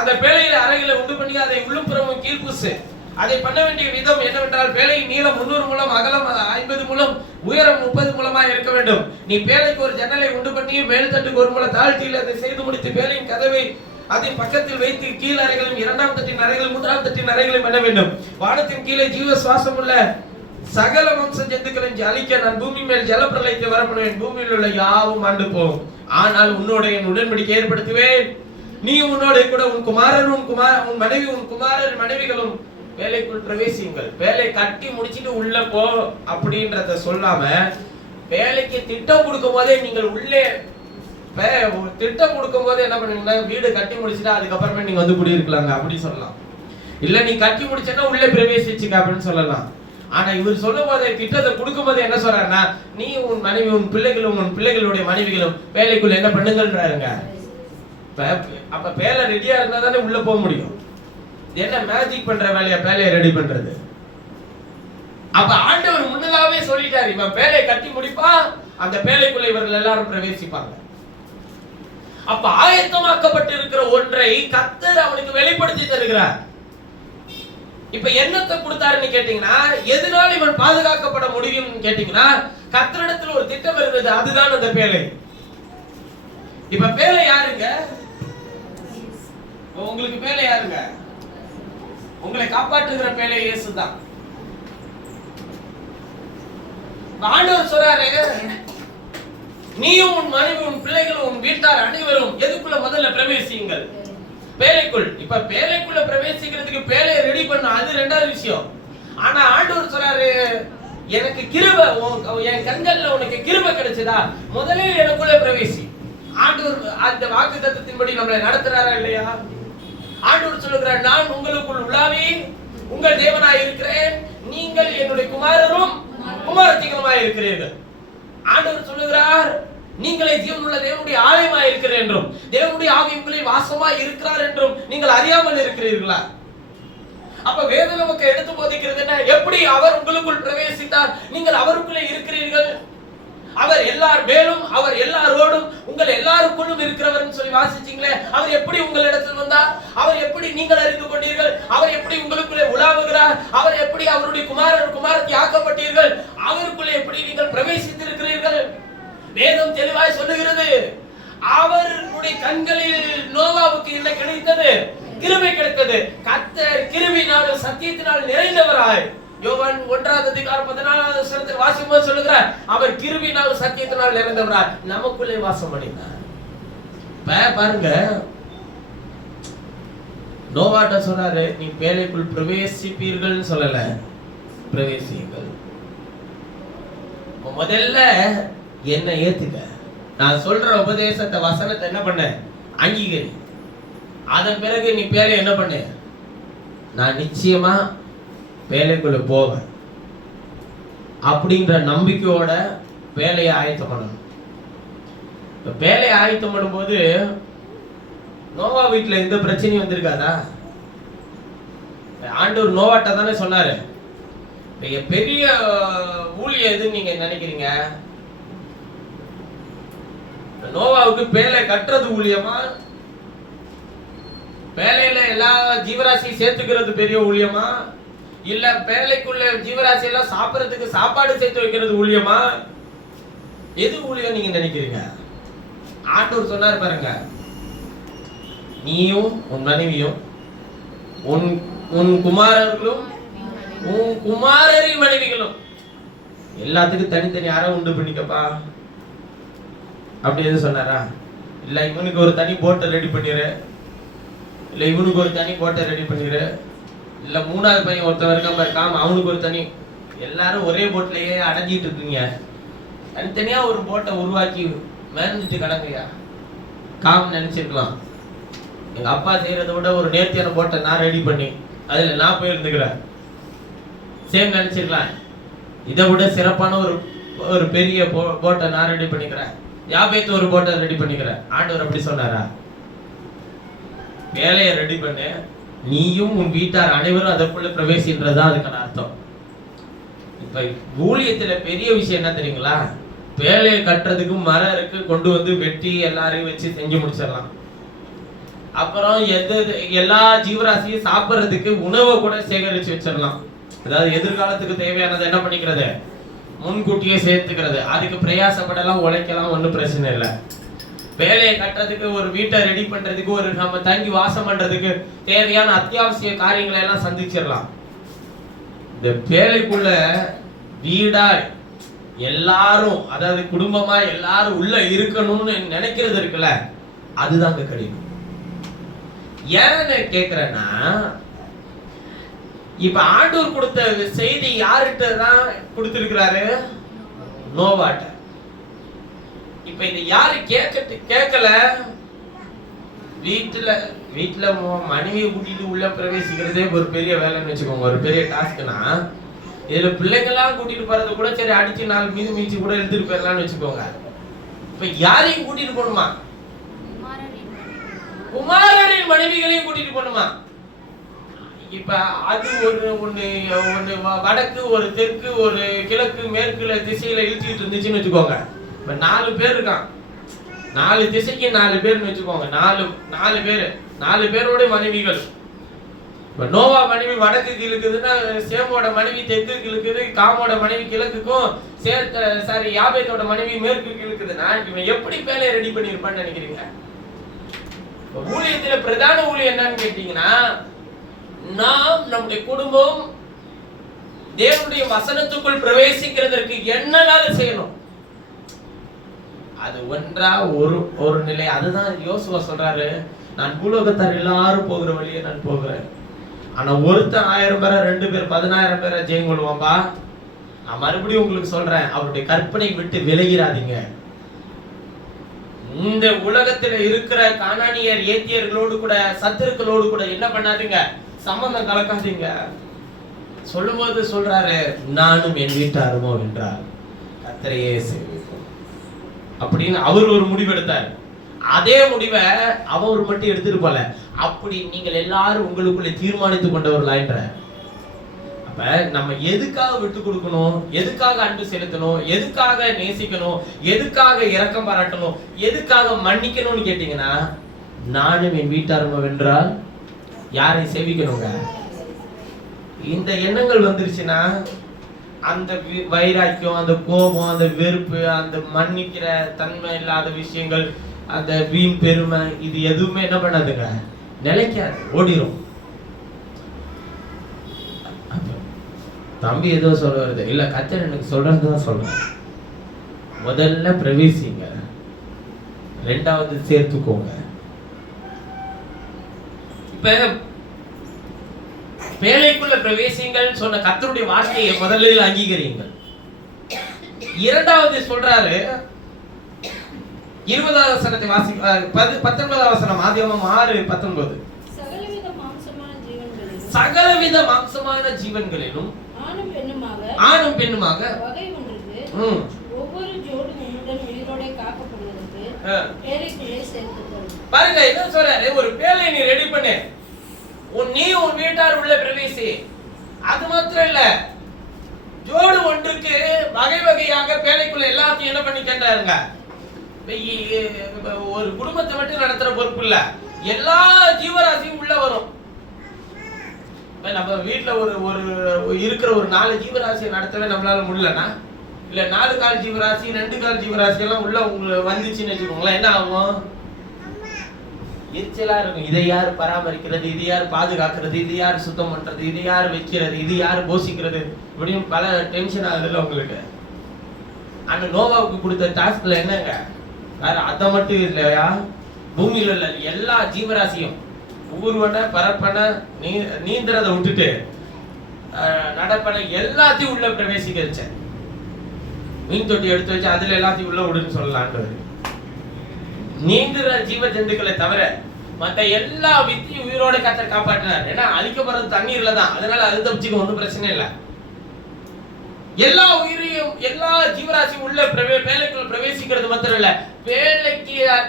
அந்த பேழையில அறைகளை உண்டு பண்ணி அதை உள்ளும் புறமும் கீழ்பூசு. அதை பண்ண வேண்டிய விதம் என்னவென்றால், பேழையின் நீளம் 300 முழம், அகலம் 50 முழம், உயரம் 30 முழமா இருக்க வேண்டும். நீ பேழைக்கு ஒரு ஜன்னலை உண்டு பண்ணி மேல் தட்டுக்கு ஒரு முழம் தாழ்த்தியில் அதை செய்து முடித்து பேழையின் கதவை அதன் பக்கத்தில் வைத்து கீழ் அறைகளும் 2ஆம் தட்டின் அறைகளும் 3ஆம் தட்டின் அறைகளும் பண்ண வேண்டும். வானத்தின் கீழே ஜீவ சுவாசம் உள்ள சகல வம்ச ஜந்துக்களின் அழிக்க நான் பூமி மேல் ஜலப்பிரளயத்தை வரப்படுவேன், பூமியில் உள்ள யாவும் ஆண்டு போகும். ஆனால் உன்னோட என் உடன்படிக்கை ஏற்படுத்துவேன், நீ உன்னோட கூட உன் குமாரரும் உன் மனைவி உன் குமாரர் மனைவிகளும் வேலைக்குள் பிரவேசியுங்கள். வேலை கட்டி முடிச்சிட்டு உள்ள போ அப்படின்றத சொல்லாம, வேலைக்கு திட்டம் கொடுக்கும் போதே நீங்கள் உள்ளே திட்டம் கொடுக்கும் போது என்ன பண்ணுவீங்கன்னா, வீடு கட்டி முடிச்சுட்டா அதுக்கப்புறமே நீங்க வந்து குடியிருக்கலாங்க அப்படி சொல்லலாம். இல்ல நீ கட்டி முடிச்சேன்னா உள்ளே பிரவேசிச்சுக்க அப்படின்னு சொல்லலாம். ஆனா இவர் சொல்லும் போதே திட்டத்தை கொடுக்கும் போது என்ன சொல்றாருன்னா, நீ உன் மனைவி உன் பிள்ளைகளும் உன் பிள்ளைகளுடைய மனைவிகளும் வேலைக்குள்ள என்ன பண்ணுங்கன்றாருங்க. அப்ப பேலை ரெடியா இருந்தா தானே உள்ள போக முடியும். என்ன மேஜிக் பண்ற வேலையா பேலையை ரெடி பண்றது? அப்ப ஆண்டவர் முன்னதாவே சொல்லிட்டாரு, இவன் பேலையை கட்டி முடிப்பா, அந்த பேலைக்குள்ள இவர்கள் எல்லாரும் பிரவேசிப்பாங்க. அப்ப ஆயத்தமாக்கப்பட்டு இருக்கிற ஒன்றை கர்த்தர் அவனுக்கு வெளிப்படுத்தி தருகிறார். இப்ப என்னத்தை கொடுத்தாருன்னு கேட்டீங்கன்னா, எதனால இவன் பாதுகாக்கப்பட முடியும்னு கேட்டீங்கன்னா, கர்த்தரிடத்துல ஒரு திட்டம் இருந்தது, அதுதான் அந்த பேலை. இப்ப பேலை யாருங்க? உங்களுக்கு பேலை யாருங்க? உங்களை காப்பாற்றுகிற பேலை இயேசுதான். ஆண்டவர் சொல்றாரு, நீயும் உன் மனைவி உன் பிள்ளைகளும் உன் வீட்டார் அனைவரும் எதுக்குள்ள முதல்ல பிரவேசியுங்கள்? பேழைக்குள். இப்ப பேழைக்குள்ள பிரவேசிக்கிறதுக்கு பேழையை ரெடி பண்ண, அது ரெண்டாவது விஷயம். ஆனா ஆண்டவர் சொல்றாரு, எனக்கு கிருபை, என் கண்கள்ல உனக்கு கிருபை கிடைச்சதா, முதல்ல எனக்குள்ள பிரவேசி. ஆண்டவர் அந்த வாக்குத்தத்தத்தின்படி நம்மளை நடத்துறாரா இல்லையா? ஆண்டவர் சொல்லுகிறார், நான் உங்களுக்குள் உலாவி உங்கள் தேவனாய் இருக்கிறேன், நீங்கள் என்னுடைய குமாரரும் குமாரத்திகளுமாய் இருக்கிறீர்கள். ஆண்டவர் சொல்லுகிறார், நீங்களே ஜீவனுள்ள தேவனுடைய ஆலயமாய் இருக்கிறேன் என்றும் தேவனுடைய ஆவி உங்களில் வாசமாய் இருக்கிறார் என்றும் நீங்கள் அறியாமல் இருக்கிறீர்களா? அப்ப வேதம் நமக்கு எடுத்து போதிக்கிறது என்ன? எப்படி அவர் உங்களுக்குள் பிரவேசித்தார், நீங்கள் அவருக்குள்ளே இருக்கிறீர்கள். அவர் எல்லார் மேலும் அவர் எல்லாரோடும் உங்கள் எல்லாருக்குள்ளும் இருக்கிறவர் சொல்லி வாசிச்சீங்களே. அவர் எப்படி உங்களிடத்தில் வந்தார்? அவர் எப்படி நீங்கள் அறிந்து கொண்டீர்கள்? அவர் எப்படி உங்களுக்குள்ளே உலாவுகிறார்? அவர் எப்படி அவருடைய குமாரத்தி ஆக்கப்பட்டீர்கள்? அவருக்குள்ளே எப்படி நீங்கள் பிரவேசித்திருக்கிறீர்கள்? வேதம் தெளிவாய் சொல்லுகிறது. அவருடைய கண்களில் நோவாவுக்கு என்ன கிடைத்தது? கிருபை கிடைத்தது. கர்த்தர் கிருபையினாலும் சத்தியத்தினால் நிறைந்தவராய், யோவான் 1:14 வாசிக்கும்போது சொல்லுகிறார், அவர் கிருபையினால் சத்தியத்தினால் நிறைந்தவராய் நமக்குள்ளே வாசம் பண்ணினார். பாருங்க, நோவாட்ட சொன்னாரு, நீ பேழைக்குள் பிரவேசிப்பீர்கள் சொல்லல, பிரவேசியுங்கள். முதல்ல என்ன ஏத்துக்க, நான் சொல்ற உபதேசத்தை வசனத்தை என்ன பண்ண, அங்கீகரி. அதன் பிறகு நீ பேரை என்ன பண்ணு, நான் நிச்சயமா வேலைக்குள்ள போவேன் அப்படின்ற நம்பிக்கையோட வேலையை ஆயத்தம் பண்ணணும். வேலையை ஆயத்தம் பண்ணும்போது நோவா வீட்டுல எந்த பிரச்சனையும் வந்திருக்காதா? ஆண்டவர் நோவாட்ட தானே சொன்னாரு. பெரிய ஊழியம் எதுன்னு நீங்க நினைக்கிறீங்க? நோவாவுக்கு பேலை கட்டுறது ஊழியமா, பேலையில எல்லா ஜீவராசியும் சேர்த்துக்கிறது பெரிய ஊழியமா, இல்ல பேலைக்குள்ள ஜீவராசி எல்லாம் சாப்பிடறதுக்கு சாப்பாடு சேர்த்து வைக்கிறது ஊழியமா? எது ஊழியம் நீங்க நினைக்கிறீங்க? ஆண்டவர் சொன்னார் பாருங்க, நீயும் உன் மனைவியும் உன் குமாரர்களும் உன் குமாரரின் மனைவிகளும் எல்லாத்துக்கும் தனித்தனி அறை உண்டு பண்ணிக்கப்பா அப்படி எது சொன்னாரா? இல்ல இவனுக்கு ஒரு தனி போட்டை ரெடி பண்ணிரு, இல்ல இவனுக்கு ஒரு தனி போட்டை ரெடி பண்ணிரு, இல்ல மூணாவது பையன் ஒருத்தன் இருக்காம இருக்காம அவனுக்கு ஒரு தனி, எல்லாரும் ஒரே போட்லயே அடைஞ்சிட்டு இருக்கீங்க, தனித்தனியா ஒரு போட்டை உருவாக்கி மேஞ்சிட்டு கிடங்கய்யா காம் நினைச்சிருக்கலாம். எங்க அப்பா செய்யறதை விட ஒரு நேர்த்தியான போட்டை நான் ரெடி பண்ணி அதுல நான் போய் இருந்துக்கிறேன் சேம் நினைச்சிருக்கலாம். இதை விட சிறப்பான ஒரு பெரிய போட்டை நான் ரெடி பண்ணிக்கிறேன், யாபேத்து ஒரு போட்டை ரெடி பண்ணிக்கிறேன். ஆண்டவர் அப்படி சொன்னாரா? வேலையை ரெடி பண்ணு, நீயும் உன் வீட்டார் அனைவரும் அதற்குள்ள பிரவேசின்றதுதான் அதுக்கான அர்த்தம். இப்ப ஊழியத்துல பெரிய விஷயம் என்ன தெரியுங்களா? வேலையை கட்டுறதுக்கு மரம் இருக்கு, கொண்டு வந்து வெட்டி எல்லாரையும் வச்சு செஞ்சு முடிச்சிடலாம். அப்புறம் எல்லா ஜீவராசியும் சாப்பிட்றதுக்கு உணவை கூட சேகரிச்சு வச்சிடலாம். அதாவது எதிர்காலத்துக்கு தேவையானதை என்ன பண்ணிக்கிறது, முன்கூட்டியே சேர்த்துக்கிறது. அதுக்கு பிரயாசப்படலாம், உழைக்கலாம், ஒன்றும் பிரச்சனை இல்லை. வேலையை கட்டுறதுக்கு, ஒரு வீட்டை ரெடி பண்றதுக்கு, ஒரு நம்ம தங்கி வாசம் பண்றதுக்கு தேவையான அத்தியாவசிய காரியங்களை எல்லாம் சந்திச்சிடலாம். இந்த வேலைக்குள்ள வீடா எல்லாரும், அதாவது குடும்பமா எல்லாரும் உள்ள இருக்கணும்னு நினைக்கிறது இருக்குல்ல, அதுதாங்க கடினம். ஏன்னு கேக்குறேன்னா, இப்ப ஆண்டவர் கொடுத்த செய்தி யார்கிட்ட தான் கொடுத்திருக்கிறாரு? நோவாட்ட. இப்ப இது யாரு கேட்கல? வீட்டுல மனைவியை கூட்டிட்டு உள்ள பிரவேசிக்கிறதே ஒரு பெரிய வேலைன்னு வச்சுக்கோங்க, ஒரு பெரிய டாஸ்க்னா. இதுல பிள்ளைங்கெல்லாம் கூட்டிட்டு போறது கூட சரி, அடிச்சு 4 மீது மீச்சு கூட எடுத்துட்டு போயிடலாம்னு வச்சுக்கோங்க. இப்ப யாரையும் கூட்டிட்டு போகணுமா? குமாரரின் மனைவிகளையும் கூட்டிட்டு போகணுமா? இப்ப அது ஒண்ணு வடக்கு, ஒரு தெற்கு, ஒரு கிழக்கு, மேற்குல திசையில இழுத்துட்டு இருந்துச்சுன்னு வச்சுக்கோங்க. இப்ப 4 பேர் இருக்கான், 4 திசைக்கு 4 பேர்னு வச்சுக்கோங்க. 4 பேரோட மனைவிகள். இப்ப நோவா மனைவி வடக்குக்கு இழுக்குதுன்னா, சேமோட மனைவி தெற்குக்கு இழுக்குது, காமோட மனைவி கிழக்குக்கும், யாபேத்தோட மனைவி மேற்குக்கு இழுக்குதுன்னா இவன் எப்படி வேலையை ரெடி பண்ணிருப்பான்னு நினைக்கிறீங்க? ஊழியத்துல பிரதான ஊழியம் என்னன்னு கேட்டீங்கன்னா, நாம் நம்முடைய குடும்பம் தேவனுடைய வசனத்துக்குள் பிரவேசிக்கிறதற்கு என்னனாலும் செய்யணும். அது ஒன்றா ஒரு நிலை. அதுதான் யோசுவா சொல்றாரு, நான் பூலோகத்தார் எல்லாரும் போகிற வழியே நான் போகிறேன். ஆனா ஒருத்தன் 1000 பேரை 2 பேர் 10000 பேரை ஜெயம் கொள்வான்பா. நான் மறுபடியும் உங்களுக்கு சொல்றேன், அவருடைய கற்பனை விட்டு விலகிறாதீங்க. இந்த உலகத்துல இருக்கிற கானானியர் ஏத்தியர்களோடு கூட சத்துருக்களோடு கூட என்ன பண்ணாதீங்க, சம்பந்தம் கலக்காதீங்க. சொல்லும்போது சொல்றாரு, நானும் என் வீட்டாருமோ என்றார் கர்த்தரையே சேவிப்போம் அப்படின்னு அவர் ஒரு முடிவு எடுத்தார். அதே முடிவை அவர் மட்டும் எடுத்துட்டு போல, அப்படி நீங்கள் எல்லாரும் உங்களுக்குள்ளே தீர்மானித்துக் கொண்டவர்களான்ற. அப்ப நம்ம எதுக்காக விட்டு கொடுக்கணும், எதுக்காக அன்பு செலுத்தணும், எதுக்காக நேசிக்கணும், எதுக்காக இரக்கம் பாராட்டணும், எதுக்காக மன்னிக்கணும்னு கேட்டீங்கன்னா, நானும் என் வீட்டாருமோ என்றால் யாரை சேவிக்கணுங்க? இந்த எண்ணங்கள் வந்துருச்சுன்னா அந்த வைராக்கியம், அந்த கோபம், அந்த வெறுப்பு, அந்த மன்னிக்கிற தன்மை இல்லாத விஷயங்கள், அந்த வீண் பெருமை, இது எதுவுமே என்ன பண்ணாதுங்க, நிலைக்காது, ஓடிரும். தம்பி ஏதோ சொல்ல வருது, இல்ல கர்த்தர் எனக்கு சொல்றதுதான் சொல்றேன். முதல்ல பிரவேசிங்க, ரெண்டாவது சேர்த்துக்கோங்க. இப்ப வேலைக்குள்ள பிரவேசிங்கள் சொன்ன கர்த்தருடைய வார்த்தையை முதலில் அங்கீகரியுங்கள். இரண்டாவது சொல்றாரு, 20வது வசனத்தை வாசி, 19வது வசனம், ஆதியாகமம் 6:19. சகலவித மாம்சமான ஜீவன்களிலும் ஆணும் பெண்ணுமாக ஒவ்வொரு ஜோடி உன்னுடன் உயிரோட காக்கப்படுவதற்கு பேழைக்குள்ளே சேர்த்துக்கொள். பாருங்க என்ன சொல்றாரு, ஒரு பேழை நீ ரெடி பண்ணு, நீ உன் வீட்டார் உள்ள பிரவேசி. அது மாத்திரம் இல்ல, ஜோடு ஒன்றுக்கு வகை வகையாக பேழைக்குள்ள எல்லாத்தையும் என்ன பண்ணி கேட்டாருங்க. ஒரு குடும்பத்தை மட்டும் நடத்துற பொறுப்பு இல்ல, எல்லா ஜீவராசியும் உள்ள வரும். நம்ம வீட்டுல ஒரு இருக்கிற ஒரு 4 ஜீவராசியை நடத்தவே நம்மளால முடியலன்னா, இல்ல 4 கால் ஜீவராசி 2 கால் ஜீவராசி எல்லாம் உள்ள உங்களுக்கு வந்துச்சுன்னு வச்சுக்கோங்களேன், என்ன ஆகும்? எரிச்சலா இருக்கும். இதை யார் பராமரிக்கிறது, இது யார் பாதுகாக்கிறது, இது யார் சுத்தம் பண்றது, இது யார் வைக்கிறது, இது யார் போஷிக்கிறது, இப்படியும் பல டென்ஷன் ஆகுதுல்ல உங்களுக்கு. அந்த நோவாவுக்கு கொடுத்த டாஸ்க்ல என்னங்க, வேற அதை மட்டும் இல்லையா, பூமியில உள்ள எல்லா ஜீவராசியும் ஊர்வன பரப்பன நீந்திரதை விட்டுட்டு நடப்பன எல்லாத்தையும் உள்ள பிரவேசிக்க வச்சேன். மீன் தொட்டி எடுத்து வச்சு அதுல எல்லாத்தையும் உள்ள விடுன்னு சொல்லலான்றது. நீந்துற ஜீவ ஜந்துக்களை தவிர மற்ற எல்லா வித்தையும் உயிரோட கர்த்தர் காப்பாற்றினார். ஏன்னா அழிக்கப்படுறது தண்ணீர்ல தான், அதனால அது தப்பிச்சுக்க ஒன்றும் பிரச்சனை இல்லை. எல்லா உயிரையும் எல்லா ஜீவராசியும் உள்ள பேழைக்குள்ள பிரவேசிக்கிறது மாத்திரம் இல்ல,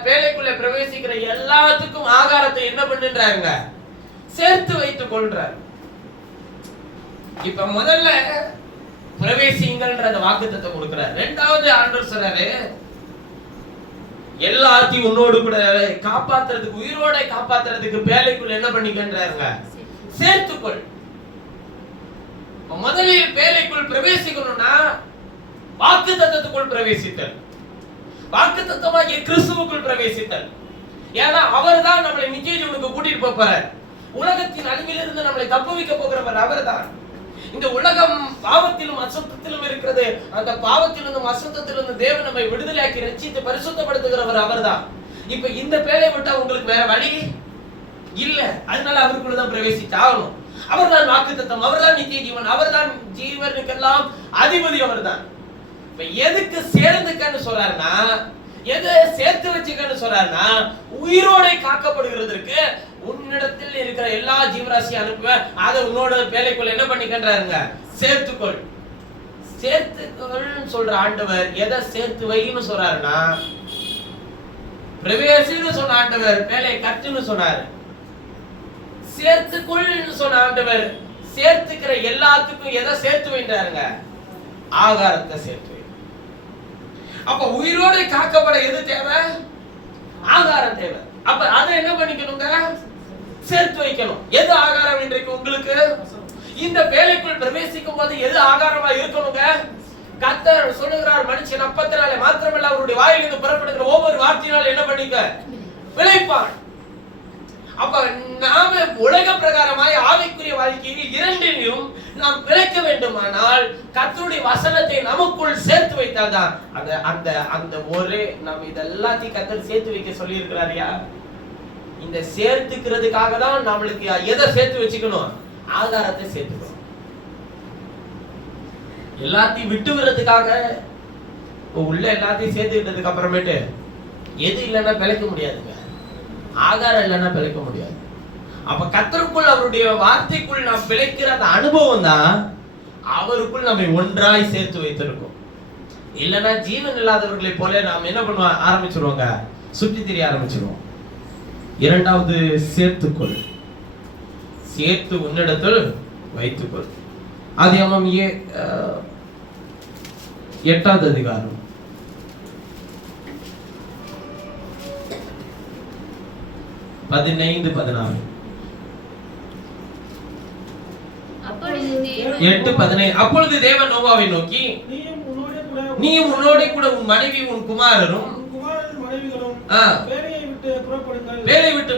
பேழைக்குள்ள பிரவேசிக்கிற எல்லாத்துக்கும் ஆகாரத்தை என்ன பண்ணுன்றாருங்க, சேர்த்து வைத்துக் கொள்றார். இப்ப முதல்ல பிரவேசிங்கள்ன்ற வாக்குத்தத்தம் கொடுக்கிறார். இரண்டாவது ஆண்டவர் சொல்றாரு, எல்லாத்தையும் உன்னோடு கூட காப்பாத்துறதுக்கு, உயிரோட காப்பாத்துறதுக்கு பேழைக்குள்ள என்ன பண்ணிக்கின்றாருங்க, சேர்த்துக்கொள். முதலில் பேழைக்குள் பிரவேசிக்கணும்னா வாக்குத்தத்தத்துக்குள் பிரவேசித்தல், வாக்குத்தத்தமாகிய கிறிஸ்துவுக்குள் பிரவேசித்தல். ஏன்னா அவர் தான் நம்மளை நித்திய ஜீவனுக்கு கூட்டிட்டு போறார். உலகத்தின் அழிவிலிருந்து நம்மளை தப்புவிக்க போகிறவர் அவர் தான். இந்த உலகம் பாவத்திலும் அசுத்தத்திலும் இருக்கிறது. அந்த பாவத்திலிருந்தும் அசுத்தத்திலிருந்து தேவன் நம்மை விடுதலையாக்கி ரட்சித்து பரிசுத்தப்படுத்துகிறவர் அவர் தான். இப்ப இந்த பேழை விட்டா உங்களுக்கு வேற வழி இல்ல, அதனால அவருக்குள்ளதான் பிரவேசிச்சாகணும். அவர் தான் வாக்குத்தத்தம், அவர் தான் நித்திய ஜீவன், அவர் தான் ஜீவனுக்கெல்லாம் அதிபதி, அவர் தான். இப்ப எதுக்கு சேர்ந்துக்கன்னு சொல்றாருன்னா, எதை சேர்த்து வச்சுக்கன்னு சொல்றாருன்னா, உயிரோட காக்கப்படுகிறதுக்கு உன்னிடத்தில் இருக்கிற எல்லா ஜீவராசியும் அனுப்புவேன், அதை உன்னோட பேழைக்குள்ள என்ன பண்ணிக்கின்றாருங்க, சேர்த்துக்கொள். சேர்த்துக்கொள் சொல்ற ஆண்டவர் எதை சேர்த்து வைன்னு சொல்றாருன்னா, பிரவேசின்னு சொன்ன ஆண்டவர் பேழை கட்டுன்னு சொன்னாரு. சேர்த்துக்கொள்னு சொன்ன ஆண்டவர் சேர்த்துக்கிற எல்லாத்துக்கும் எதை சேர்த்து வைன்றாருங்க, ஆகாரத்தை சேர்த்து வை. அப்ப உயிரோட காக்கப்பட எது தேவை, ஆகாரம் தேவை. அப்ப அதை என்ன பண்ணிக்கணுங்க, சேர்த்து வைக்கணும். எது ஆகாரம் இன்றைக்கு உங்களுக்கு இந்த வேலைக்குள் பிரவேசிக்கும் போது எது ஆகாரமா இருக்கணுங்க? கர்த்தர் சொல்லுகிறார், மனுஷன் அப்பத்தினாலே மாத்திரமல்ல அவருடைய வாயிலிருந்து புறப்படுகிற ஒவ்வொரு வார்த்தையினால என்ன பண்ணிக்க, விளைப்பான். அப்ப நாம உலக பிரகாரமாய் ஆவிக்குரிய வாழ்க்கையில் இரண்டிலும் நாம் பிழைக்க வேண்டுமானால் கர்த்தருடைய வசனத்தை நமக்குள் சேர்த்து வைத்தால் தான் அந்த அந்த அந்த ஒரே நம்ம இதெல்லாத்தையும் கர்த்தர் சேர்த்து வைக்க சொல்லி இருக்கிறாரியா. இந்த சேர்த்துக்கிறதுக்காக தான் நம்மளுக்கு எதை சேர்த்து வச்சுக்கணும், ஆதாரத்தை சேர்த்துக்கணும். எல்லாத்தையும் விட்டு விடுறதுக்காக உள்ள எல்லாத்தையும் சேர்த்துக்கிட்டதுக்கு அப்புறமேட்டு எது இல்லைன்னா பிழைக்க முடியாதுங்க, ஆதாரம் இல்லைன்னா பிழைக்க முடியாது. அப்ப கர்த்தருக்குள் அவருடைய வார்த்தைக்குள் நாம் பிழைக்கிற அந்த அனுபவம் தான் அவருக்குள் நம்மை ஒன்றாய் சேர்த்து வைத்திருக்கும். இல்லைன்னா ஜீவன் இல்லாதவர்களை போல நாம் என்ன பண்ணுவோம், ஆரம்பிச்சிருவோங்க, சுற்றி தெரிய ஆரம்பிச்சிருவோம். இரண்டாவது சேர்த்துக்கொள், சேர்த்து உன்னிடத்தில் வைத்துக்கொள். ஆதியாகமம் 8வது அதிகாரம் 15-16. அப்பொழுது தேவன் நோவாவை நோக்கி, நீயும் உன்னோட கூட உன் மனைவி உன் குமாரரும் வேலை விட்டு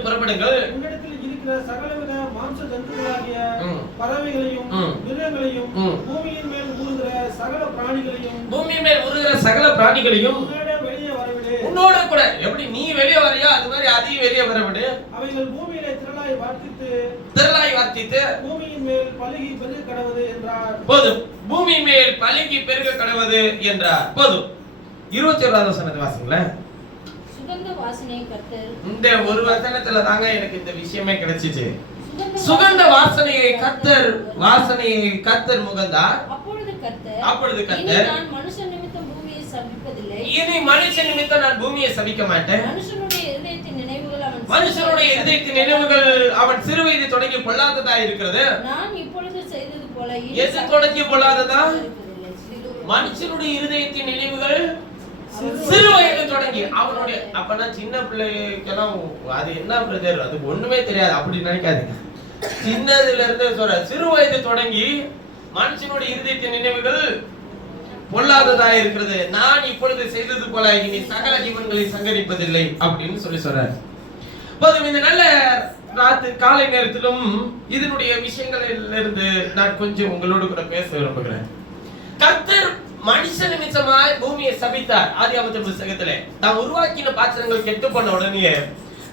புறப்படுங்கள். உன்னிடத்தில் இருக்கிற சகலவித மாம்ச ஜந்துக்களாகிய பறவைகளையும் மிருகங்களையும் பூமியின் மேல் ஊறுகிற சகல பிராணிகளையும் உன்னோட கூட. எப்படி நீ வெளியே வரையா அது மாதிரி அதையும் வெளியே வரவிடு. அவைகள் பூமியிலே திரளாய் வர்த்தித்து பூமியின் மேல் பலுகி பெருக கடவது என்றார். போதும், பூமி மேல் பலுகி பெருக கடவது என்றார். போதும். 21வது வசனத்தை வாசிங்களேன். சுகந்த வாசனையை கர்த்தர், இந்த ஒரு வசனத்துல தாங்க எனக்கு இந்த விஷயமே கிடைச்சிச்சு. சுகந்த வாசனையை கர்த்தர் முகந்தார். அப்பொழுது கர்த்தர், நான் மனுஷன் நிமித்தம் பூமியை சபிப்பதில்லை, இனி மனுஷன் நிமித்தம் நான் பூமியை சபிக்க மாட்டேன். மனுஷனுடைய இருதயத்தின் நினைவுகள் அவன் சிறு வயது தொடங்கி பொல்லாததா இருக்கிறது. நான் இப்பொழுது செய்தது போல எது தொடங்கி பொல்லாததா? மனுஷனுடைய இருதயத்தின் நினைவுகள் சிறு வயது தொடங்கி. அவனுடைய அப்பனா சின்ன பிள்ளைக்கெல்லாம் அது என்ன பிரதர், அது ஒண்ணுமே தெரியாது அப்படி நினைக்காதீங்க. சின்னதுல இருந்து சொல்ற, சிறு வயது தொடங்கி மனுஷனுடைய இருதயத்தின் நினைவுகள் பொல்லாததா இருக்கிறது. நான் இப்பொழுது செய்தது போல இனி சகல ஜீவன்களை சங்கரிப்பதில்லை அப்படின்னு சொல்றாரு. போதும். இந்த நல்ல காலை நேரத்திலும் இதனுடைய விஷயங்களிலிருந்து நான் கொஞ்சம் உங்களோடு கூட பேச விரும்புகிறேன். கர்த்தர் மனுஷ நிமித்தமாய் பூமியை சபித்தார். ஆதியாகமத்தின் புத்தகத்திலே தாம் உருவாக்கின பாத்திரங்கள் கெட்டு போன உடனே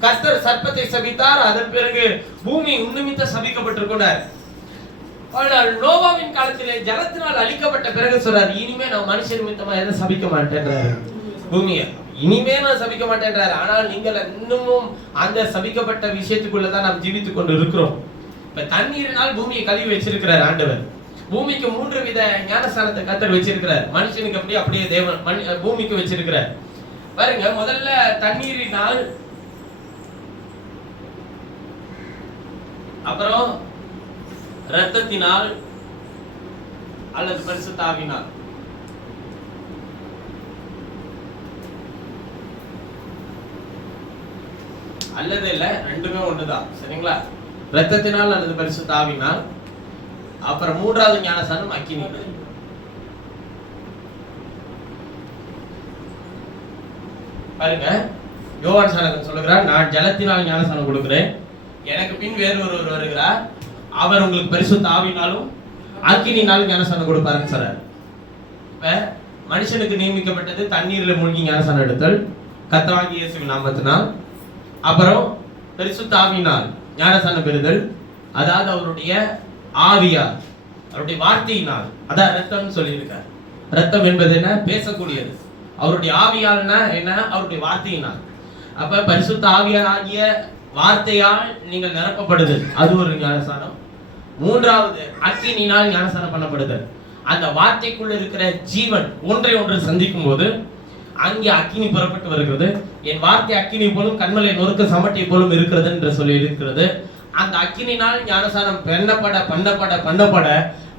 கர்த்தர் சர்ப்பத்தை சபித்தார். அதன் பிறகு பூமி உன்னிமித்த சபிக்கப்பட்டிருக்கிறார். ஆனால் நோவாவின் காலத்திலே ஜலத்தினால் அழிக்கப்பட்ட பிறகு சொல்றார், இனிமே நான் மனுஷ நிமித்தமா எதை சபிக்க மாட்டேன்றாரு. பூமியை இனிமே நான் சபிக்க மாட்டேன்றாரு. ஆனால் நீங்கள் இன்னமும் அந்த சபிக்கப்பட்ட விஷயத்துக்குள்ளதான் நாம் ஜீவித்துக் கொண்டு இருக்கிறோம். இப்ப தண்ணீரினால் பூமியை கழுவி வச்சிருக்கிறார் ஆண்டவர். பூமிக்கு 3 வித ஞானஸ்தானத்தை கர்த்தர் வச்சிருக்கிறார். மனுஷனுக்கு அப்படியே தேவன் பூமிக்கு வச்சிருக்கிறார். பாருங்க, முதல்ல தண்ணீரினால், அப்புறம் இரத்தத்தினால் அல்லது பரிசுத்த ஆவியினால். அல்லது இல்ல, ரெண்டுமே ஒண்ணுதான். சரிங்களா? இரத்தத்தினால் அல்லது பரிசுத்த ஆவியினால். அப்புறம் 3வது ஞானஸ்தானம் அக்கினி. பாருங்க, யோவான் சாணகன் சொல்லுகிறார், நான் ஜலத்தினால் ஞானஸ்தானம் கொடுக்கிறேன், எனக்கு பின் வேறு ஒருவர் வருகிறார், அவர் உங்களுக்கு பரிசுத்த ஆவியினாலும் அக்கினினாலும் ஞானஸ்தானம் கொடுப்பாருன்னு சொல்றாரு. இப்ப மனுஷனுக்கு நியமிக்கப்பட்டது தண்ணீர்ல மூழ்கி ஞானஸ்தானம் எடுத்தல் கர்த்தராகிய இயேசுவின் நாமத்தினால். அப்புறம் பரிசுத்த ஆவியினால் ஞானஸ்தானம் பெறுதல், அதாவது அவருடைய ஆவியார், அவருடைய வார்த்தையினால். அதான் ரத்தம் சொல்லியிருக்கார். ரத்தம் என்பது என்ன? பேசக்கூடியது. அவருடைய ஆவியால்னா என்ன? அவருடைய வார்த்தையினால். அப்ப பரிசுத்த ஆவியாகிய வார்த்தையால் நீங்கள் நிரப்பப்படுதல், அது ஒரு ஞானஸ்தானம். 3வது அக்கினியினால் ஞானஸ்தானம் பண்ணப்படுதல். அந்த வார்த்தைக்குள்ள இருக்கிற ஜீவன் ஒன்றை ஒன்று சந்திக்கும் போது அங்கே அக்கினி புறப்பட்டு வருகிறது. என் வார்த்தை அக்கினி போலும் கண்மலை நொறுக்க சமட்டை போலும் இருக்கிறது என்று சொல்லி இருக்கிறது. அந்த அக்கினினால் ஞானஸ்தானம் பண்ணப்பட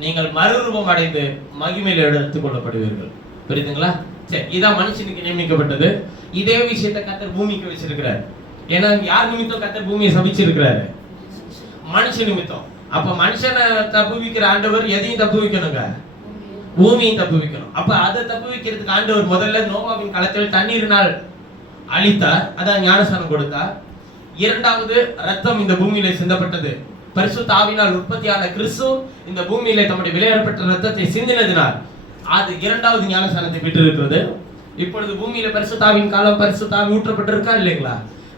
நீங்கள் மறுரூபம் அடைந்து மகிமையில எடுத்துக் கொள்ளப்படுவீர்கள். புரியுதுங்களா? சரி, இதான் மனுஷனுக்கு நியமிக்கப்பட்டது. இதே விஷயத்தை கர்த்தர் பூமிக்கு வச்சிருக்கிறார். ஏன்னா யார் நிமித்தம் கர்த்தர் பூமியை சபிச்சிருக்கிறாரு? மனுஷ நிமித்தம். அப்ப மனுஷனை தப்புவிக்கிற ஆண்டவர் எதையும் தப்புவிக்கணுங்க? பூமியும் தப்புவிக்கணும். அப்ப அதை தப்புவிக்கிறதுக்கு ஆண்டவர் முதல்ல நோவாவின் காலத்தில் தண்ணீரினால் அழித்தார், அதான் ஞானஸ்தானம் கொடுத்தார். 2வது ரத்தம் இந்த பூமியில சிந்தப்பட்டது. பரிசுத்த ஆவியினால் உற்பத்தியான கிறிஸ்து இந்த பூமியில தம்முடைய விலையேறப்பட்ட ரத்தத்தை சிந்தினதினால் அது இரண்டாவது ஞானஸ்நானத்தை பெற்று இருக்கிறது. இப்பொழுது பூமியில பரிசுத்தாவின் காலம், பரிசுத்தாவி ஊற்றப்பட்டிருக்கா இல்லைங்களா?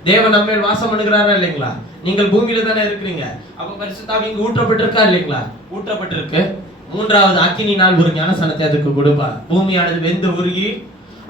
தேவன் நம்ம வாசம் பண்ணுகிறாரா இல்லைங்களா? நீங்கள் பூமியில தானே இருக்கிறீங்க. அப்ப பரிசுத்தாவி இங்க ஊற்றப்பட்டிருக்கா இல்லைங்களா? ஊற்றப்பட்டிருக்கு. மூன்றாவது அக்கினினால் ஒரு ஞானஸ்நானத்தை அதுக்கு கொடுப்பார். பூமியானது வெந்து உருகி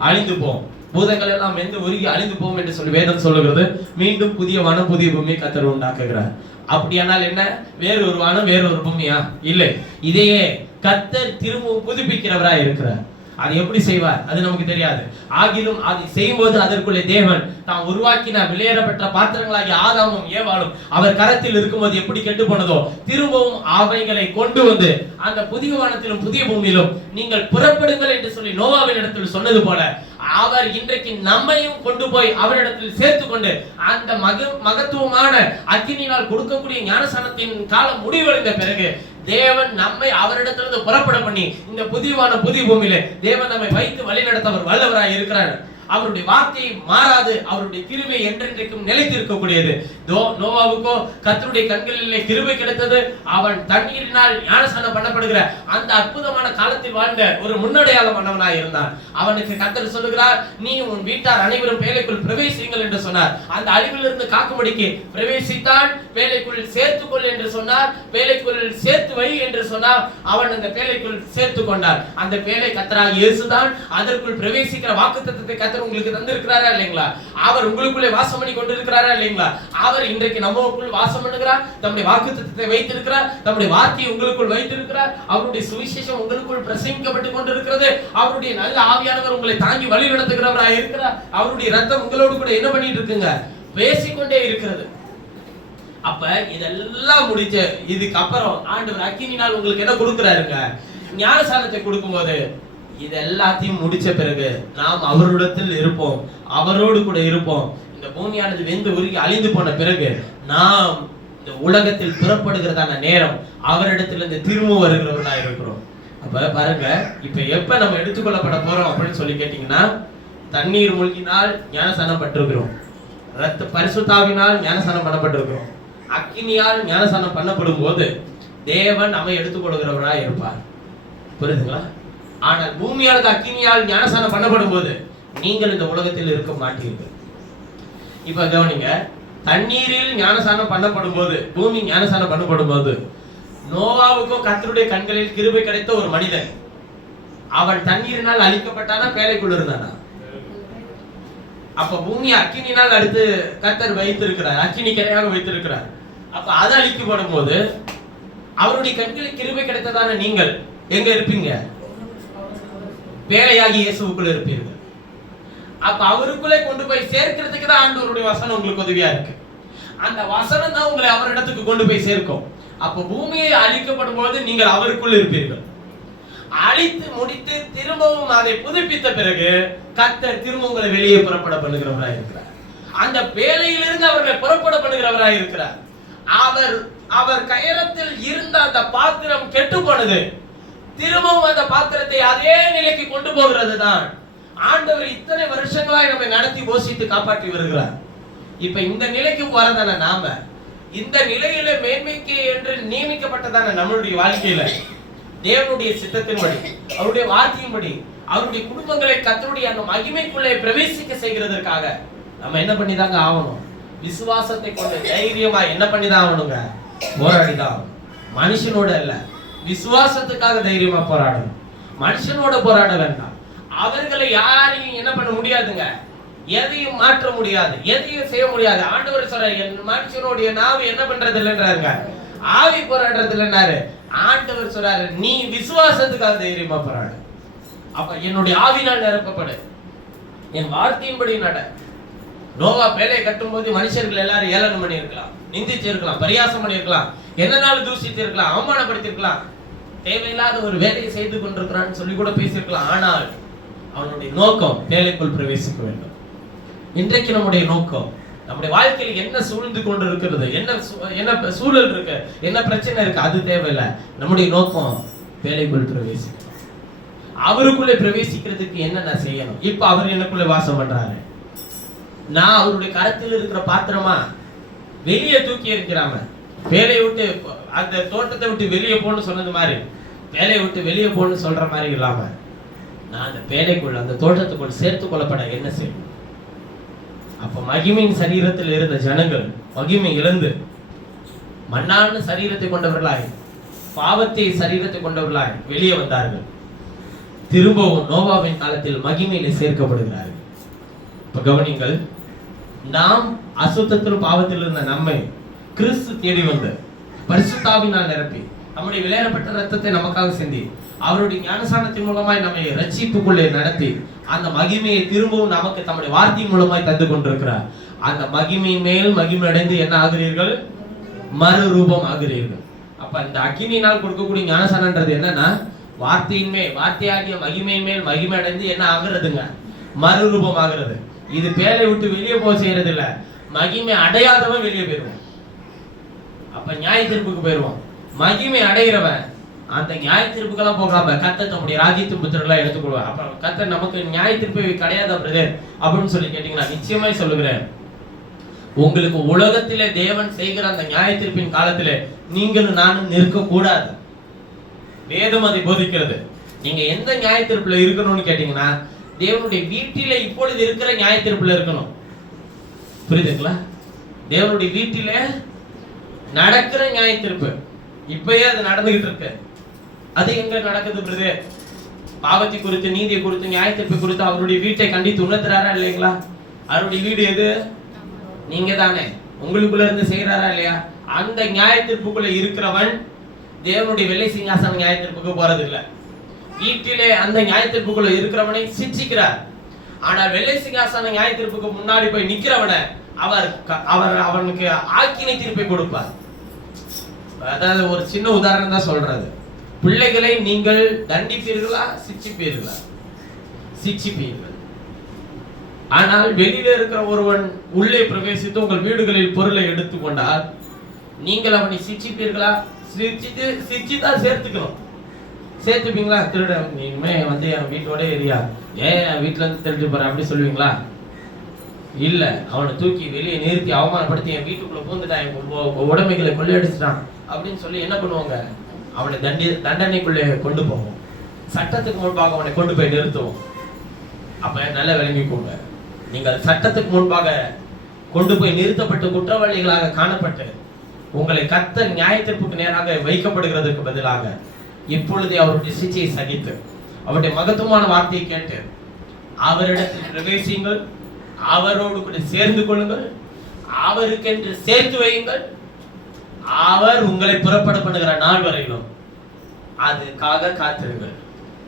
அழிந்து போம், பூதங்கள் எல்லாம் வெந்து உருகி அழிந்து போம் என்று சொல்லி வேதம் சொல்லுகிறது. மீண்டும் புதிய வானம் புதிய பூமியை கர்த்தர் உண்டாக்குகிறார். அப்படியானால் என்ன, வேறு ஒரு வானம் வேறு ஒரு பூமியா? இல்லை, இதையே கர்த்தர் திரும்பவும் புதுப்பிக்கிறவரா இருக்கிறார். அது எப்படி செய்வார் அது நமக்கு தெரியாது. ஆகிலும் அதை செய்யும்போது அதற்குள்ளே தேவன் தாம் உருவாக்கின வெளியேறப்பட்ட பாத்திரங்களாகிய ஆதாமும் ஏவாளும் அவர் கரத்தில் இருக்கும்போது எப்படி கெட்டு போனதோ, திரும்பவும் அவைகளை கொண்டு வந்து அந்த புதிய வானத்திலும் புதிய பூமியிலும் நீங்கள் புறப்படுங்கள் என்று சொல்லி நோவாவின் இடத்தில் சொன்னது போல அவர் இன்றைக்கு நம்மையும் கொண்டு போய் அவரிடத்தில் சேர்த்து கொண்டு அந்த மகத்துவமான அக்கினியினால் கொடுக்கக்கூடிய ஞானஸ்நானத்தின் காலம் முடிவடைந்த பிறகு தேவன் நம்மை அவரிடத்திலிருந்து புறப்பட பண்ணி இந்த புதியவான புதிய பூமியில தேவன் நம்மை வைத்து வழி நடத்த அவர் வல்லவராய் இருக்கிறார். அவருடைய வார்த்தை மாறாது, அவருடைய கிருபை என்றென்றைக்கும் நிலைத்திருக்கக்கூடியது. நோவாவுக்கோ கர்த்தருடைய கண்களிலே கிருபை கிடைத்தது. அவன் தண்ணீரினால் ஞானஸ்நானம் பண்ணப்படுகிற அந்த அற்புதமான காலத்தில் வாழ்ந்த ஒரு முன்னடையாளமானவனாய் இருந்தான். அவனுக்கு கர்த்தர் சொல்லுகிறார், நீ உன் வீட்டார் அனைவரும் பேழைக்குள் பிரவேசியுங்கள் என்று சொன்னார். அந்த அழிவிலிருந்து காக்கும்படிக்கு பிரவேசித்தான். பேழைக்குள் சேர்த்துக்கொள் என்று சொன்னார். பேழைக்குள் சேர்த்து வை என்று சொன்னார். அவன் அந்த பேழைக்குள் சேர்த்து கொண்டார். அந்த பேழை கர்த்தராகிய இயேசுதான். அதற்குள் பிரவேசிக்கிற வாக்குத்தத்தத்தை கர்த்தர் உங்களுக்கு தந்திருக்கிறாரா இல்லைங்களா? அவர் உங்களுக்குள்ளே வாசம் பண்ணி கொண்டிருக்கிறாரா இல்லைங்களா? அவர் இன்றைக்கு நம்மளுக்குள் வாசம் பண்ணுகிறார். தம்முடைய வாக்குத்தத்தத்தை வைத்திருக்கிறார். தம்முடைய வார்த்தையை உங்களுக்குள் வைத்திருக்கிறார். அவருடைய சுவிசேஷம் உங்களுக்குள் பிரசங்கிக்கப்பட்டு கொண்டிருக்கிறது. அவருடைய நல்ல ஆவியானவர் உங்களை தாங்கி வழி நடத்துகிறவராக இருக்கிறார். அவருடைய ரத்தம் உங்களோடு கூட என்ன பண்ணிட்டு இருக்குங்க, பேசிக்கொண்டே இருக்கிறது. அப்ப இதெல்லாம் முடிச்ச இதுக்கு அப்புறம் ஆண்டவர் அக்கினினால் உங்களுக்கு என்ன கொடுக்கிறாருங்க, ஞானஸ்நானத்தை கொடுக்கும்போது இது எல்லாத்தையும் முடிச்ச பிறகு நாம் அவரிடத்தில் இருப்போம், அவரோடு கூட இருப்போம். இந்த பூமியானது வெந்து உருகி அழிந்து போன பிறகு நாம் இந்த உலகத்தில் புறப்படுகிறதான நேரம் அவரிடத்திலிருந்து திரும்ப வருகிறவர்களா இருக்கிறோம். அப்ப பாருங்க, இப்ப எப்ப நம்ம எடுத்துக்கொள்ளப்பட போறோம் அப்படின்னு சொல்லி கேட்டீங்கன்னா, தண்ணீர் மூழ்கினால் ஞானஸ்நானம் பட்டிருக்கிறோம், ரத்த பரிசுத்தாவினால் ஞானஸ்நானம் பண்ணப்பட்டிருக்கிறோம், அக்கினியால் ஞானஸ்நானம் பண்ணப்படும் போது தேவன் நம்மை எடுத்துக்கொள்கிறவரா இருப்பார். புரியுதுங்களா? ஆனால் பூமியால் அக்கினியால் ஞானஸ்நானம் பண்ணப்படும் போது நீங்கள் இந்த உலகத்தில் இருக்க மாட்டீர்கள். இப்ப கவனிங்க, தண்ணீரில் ஞானஸ்நானம் பண்ணப்படும் போது, பூமி ஞானஸ்நானம் பண்ணப்படும் போது நோவாவுக்கும் கர்த்தருடைய கண்களில் கிருபை கிடைத்த ஒரு மனிதன், அவன் தண்ணீரினால் அழிக்கப்பட்டானா பேழைக்குள் இருந்தானா? அப்ப பூமி அக்கினினால் அடுத்து கர்த்தர் வைத்திருக்கிறார், அக்கினி கரையாக வைத்திருக்கிறார். அப்ப அது அழிக்கப்படும் போது அவருடைய கண்களில் கிருபை கிடைத்ததான நீங்கள் எங்க இருப்பீங்க? பேழையாகி இயேசுவுக்குள்ள இருப்பீர்கள். அப்ப அவருக்குள்ளே கொண்டு போய் சேர்க்கிறதுக்கு தான் ஆண்டவருடைய வசனம் உங்களுக்கு உதவியா இருக்கு. அந்த வசனம் தான் உங்களை அவரிடத்துக்கு கொண்டு போய் சேர்க்கும். அப்ப பூமியை அழிக்கப்படும் போது நீங்கள் அவருக்குள் இருப்பீர்கள். அழித்து முடித்து திரும்பவும் அதை புதுப்பித்த பிறகு கர்த்தர் திரும்ப உங்களை வெளியே புறப்பட பண்ணுகிறவராய் இருக்கிறார். அந்த பேழையிலிருந்து அவர்களை புறப்பட பண்ணுகிறவராய் இருக்கிறார். அவர் கயரத்தில் இருந்த அந்த பாத்திரம் கெட்டு போனது, திரும்பவும் அந்த பாத்திரத்தை அதே நிலைக்கு கொண்டு போகிறது தான் ஆண்டவர் இத்தனை வருஷங்களாய் நம்மை நடத்தி போஷித்து காப்பாற்றி வருகிறார். இப்ப இந்த நிலைக்கு வரதான நாம இந்த நிலையில மேன்மைக்கு என்று நியமிக்கப்பட்டதான நம்மளுடைய வாழ்க்கையில தேவனுடைய சித்தத்தின்படி, அவருடைய வார்த்தையின்படி, அவருடைய குடும்பங்களை கர்த்தருடைய அந்த மகிமைக்குள்ளே பிரவேசிக்க செய்கிறதற்காக நம்ம என்ன பண்ணிதாங்க ஆகணும்? விசுவாசத்தை கொண்டு தைரியமா என்ன பண்ணிதான் ஆகணுங்க? போராடிதான். மனுஷனோட இல்ல, விசுவாசத்துக்காக தைரியமா போராடணும். மனுஷனோட போராட வேண்டாம். அவர்களை யாரையும் என்ன பண்ண முடியாதுங்க, எதையும் மாற்ற முடியாது, எதையும் செய்ய முடியாது. ஆண்டவர் சொல்ற, என் மனுஷனுடைய நாவு என்ன பண்றது இல்லைன்றாருங்க, ஆவி போராடுறது இல்லைன்னாரு. ஆண்டவர் சொல்றாரு, நீ விசுவாசத்துக்காக தைரியமா போராடு. அப்ப என்னுடைய ஆவினால் நிரப்பப்படு, என் வார்த்தையின்படி நட. நோவா பேழையை கட்டும் போது மனுஷர்கள் எல்லாரும் ஏளனம் பண்ணி இருக்கலாம், நிந்திச்சு இருக்கலாம், பரியாசம் பண்ணி இருக்கலாம், என்னனாலும் தூசித்து இருக்கலாம், அவமானப்படுத்தி இருக்கலாம், தேவையில்லாத ஒரு வேலையை செய்து கொண்டிருக்கிறான்னு சொல்லி கூட பேசியிருக்கலாம். ஆனால் அவனுடைய நோக்கம் பேழைக்குள் பிரவேசிக்க வேண்டும். இன்றைக்கு நம்முடைய நோக்கம், நம்முடைய வாழ்க்கையில் என்ன சூழ்ந்து கொண்டு இருக்கிறது, என்ன சூழல் இருக்கு, என்ன பிரச்சனை இருக்கு, அது தேவையில்லை. நம்முடைய நோக்கம் பேழைக்குள் பிரவேசிக்கணும். அவருக்குள்ளே பிரவேசிக்கிறதுக்கு என்ன செய்யணும்? இப்ப அவர் எனக்குள்ளே வாசம் பண்றாரு. நான் அவருடைய கரத்தில் இருக்கிற பாத்திரமா வெளியே தூக்கி இருக்கிறாம, பேழையை விட்டு அந்த தோட்டத்தை விட்டு வெளியே போன்னு சொன்னது மாதிரி பேழையை விட்டு வெளியே போன்னு சொல்ற மாதிரி இல்லாம நான் அந்த பேழைக்குள் அந்த தோட்டத்துக்குள் சேர்த்துக் கொள்ளப்பட என்ன செய்யும்? அப்ப மகிமையின் சரீரத்தில் இருந்த ஜனங்கள் மகிமை இழந்து மண்ணான சரீரத்தை கொண்டவர்களாய், பாவத்தை சரீரத்தை கொண்டவர்களாய் வெளியே வந்தார்கள். திரும்பவும் நோவாவின் காலத்தில் மகிமையில சேர்க்கப்படுகிறார்கள். இப்ப கவனிங்கள், நாம் அசுத்தத்தில் பாவத்தில் இருந்த நம்மை கிறிஸ்து தேடி வந்து பரிசுத்தாவினால் நிரப்பி நம்முடைய விலையேறப்பட்ட ரத்தத்தை நமக்காக சிந்தி அவருடைய ஞானசானத்தின் மூலமாய் நம்மை ரட்சிப்புக்குள்ளே நடத்தி அந்த மகிமையை திரும்பவும் நமக்கு தம்முடைய வார்த்தையின் மூலமாய் தந்து கொண்டிருக்கிறார். அந்த மகிமையின் மேல் மகிமை அடைந்து என்ன ஆகிறீர்கள்? மறுரூபம் ஆகிறீர்கள். அப்ப இந்த அக்கினியினால் கொடுக்கக்கூடிய ஞானசானன்றது என்னன்னா, வார்த்தையின் மேல், வார்த்தையாகிய மகிமையின் மேல் மகிமை அடைந்து என்ன ஆகுறதுங்க? மறுரூபம் ஆகிறது. இது பேலை விட்டு வெளியே போக செய்யறது இல்ல, மகிமை அடையாதவன் வெளியே போயிருவான். அப்ப நியாய தீர்ப்புக்கு போயிருவான். மகிமை அடைகிறவன் அந்த நியாய தீர்ப்புக்கெல்லாம் போகாம கர்த்தர் நம்முடைய ராஜ்யத்தின் புத்திரர்களா எடுத்துக்கொள்வார். அப்ப கர்த்தர் நமக்கு நியாய தீர்ப்பு கிடையாது பிரதர் அப்படின்னு சொல்லி கேட்டீங்கன்னா, நிச்சயமாய் சொல்லுகிறேன், உங்களுக்கு உலகத்திலே தேவன் செய்கிற அந்த நியாய தீர்ப்பின் காலத்திலே நீங்களும் நானும் நிற்க கூடாது. வேதம் அதை போதிக்கிறது. நீங்க எந்த நியாய தீர்ப்புல இருக்கணும்னு கேட்டீங்கன்னா, தேவனுடைய வீட்டில இப்பொழுது இருக்கிற நியாய தீர்ப்புல இருக்கணும். புரியுதுங்களா? தேவனுடைய வீட்டில நடக்கிற நியாய தீர்ப்பு இப்பயே அது நடந்துகிட்டு இருக்கு. அது எங்க நடக்குது பிரதர்? பாவத்தை குறித்து, நீதியை குறித்து, நியாய தீர்ப்பை குறித்து அவருடைய வீட்டை கண்டித்து உணர்த்துறாரா இல்லைங்களா? அவருடைய வீடு எது? நீங்க தானே. உங்களுக்குள்ள இருந்து செய்யறாரா இல்லையா? அந்த நியாய தீர்ப்புக்குள்ள இருக்கிறவன் தேவனுடைய வெள்ளை சிங்காசன நியாய தீர்ப்புக்கு போறது இல்லை. வீட்டிலே அந்த நியாய தீர்ப்புக்குள்ள இருக்கிறவனை சிச்சிக்கிறார். ஆனால் வெள்ளை சிங்காசன நியாய தீர்ப்புக்கு முன்னாடி போய் நிக்கிறவனை அவனுக்கு ஆக்கினை தீர்ப்பை கொடுப்பார். அதாவது ஒரு சின்ன உதாரணம் தான் சொல்றது. பிள்ளைகளை நீங்கள் தண்டிப்பீர்களா சிச்சிப்பீர்களா? சிச்சிப்பீர்கள். ஆனால் வெளியில இருக்கிற ஒருவன் உள்ளே பிரவேசித்து உங்கள் வீடுகளில் பொருளை எடுத்துக்கொண்டால் நீங்கள் அவனை சிச்சிப்பீர்களா? சிச்சிதான் சேர்த்துக்கணும். சேர்த்துப்பீங்களா? திருட நீங்க வந்து என் வீட்டோட ஏரியா, ஏன் வீட்டுல இருந்து திருட்டு போற அப்படி சொல்லுவீங்களா? இல்ல, அவனை தூக்கி வெளியே நிறுத்தி அவமானப்படுத்தி என் வீட்டுக்குள்ள பூந்துட்டான், என் உடைமைகளை கொள்ளையடிச்சிட்டான் அப்படின்னு சொல்லி என்ன பண்ணுவாங்க? அவனை தண்டனைக்குள்ளே கொண்டு போவோம். சட்டத்துக்கு முன்பாக அவனை கொண்டு போய் நிறுத்துவோம். அப்ப நல்லா விளங்கிக்கோங்க, நீங்கள் சட்டத்துக்கு முன்பாக கொண்டு போய் நிறுத்தப்பட்டு குற்றவாளிகளாக காணப்பட்டு உங்களை கர்த்தர் நியாய தீர்ப்புக்கு நேராக வைக்கப்படுகிறதுக்கு பதிலாக இப்பொழுதே அவருடைய சிச்சையை சகித்து அவருடைய மகத்துவமான வார்த்தையை கேட்டு அவரிடத்தில் பிரவேசியுங்கள், அவரோடு கூட சேர்ந்து கொள்ளுங்கள், அவருக்கென்று சேர்த்து வையுங்கள். அவர் உங்களை புறப்பட பண்ணுகிற நாள் வரையிலும் அதுக்காக காத்திருங்கள்,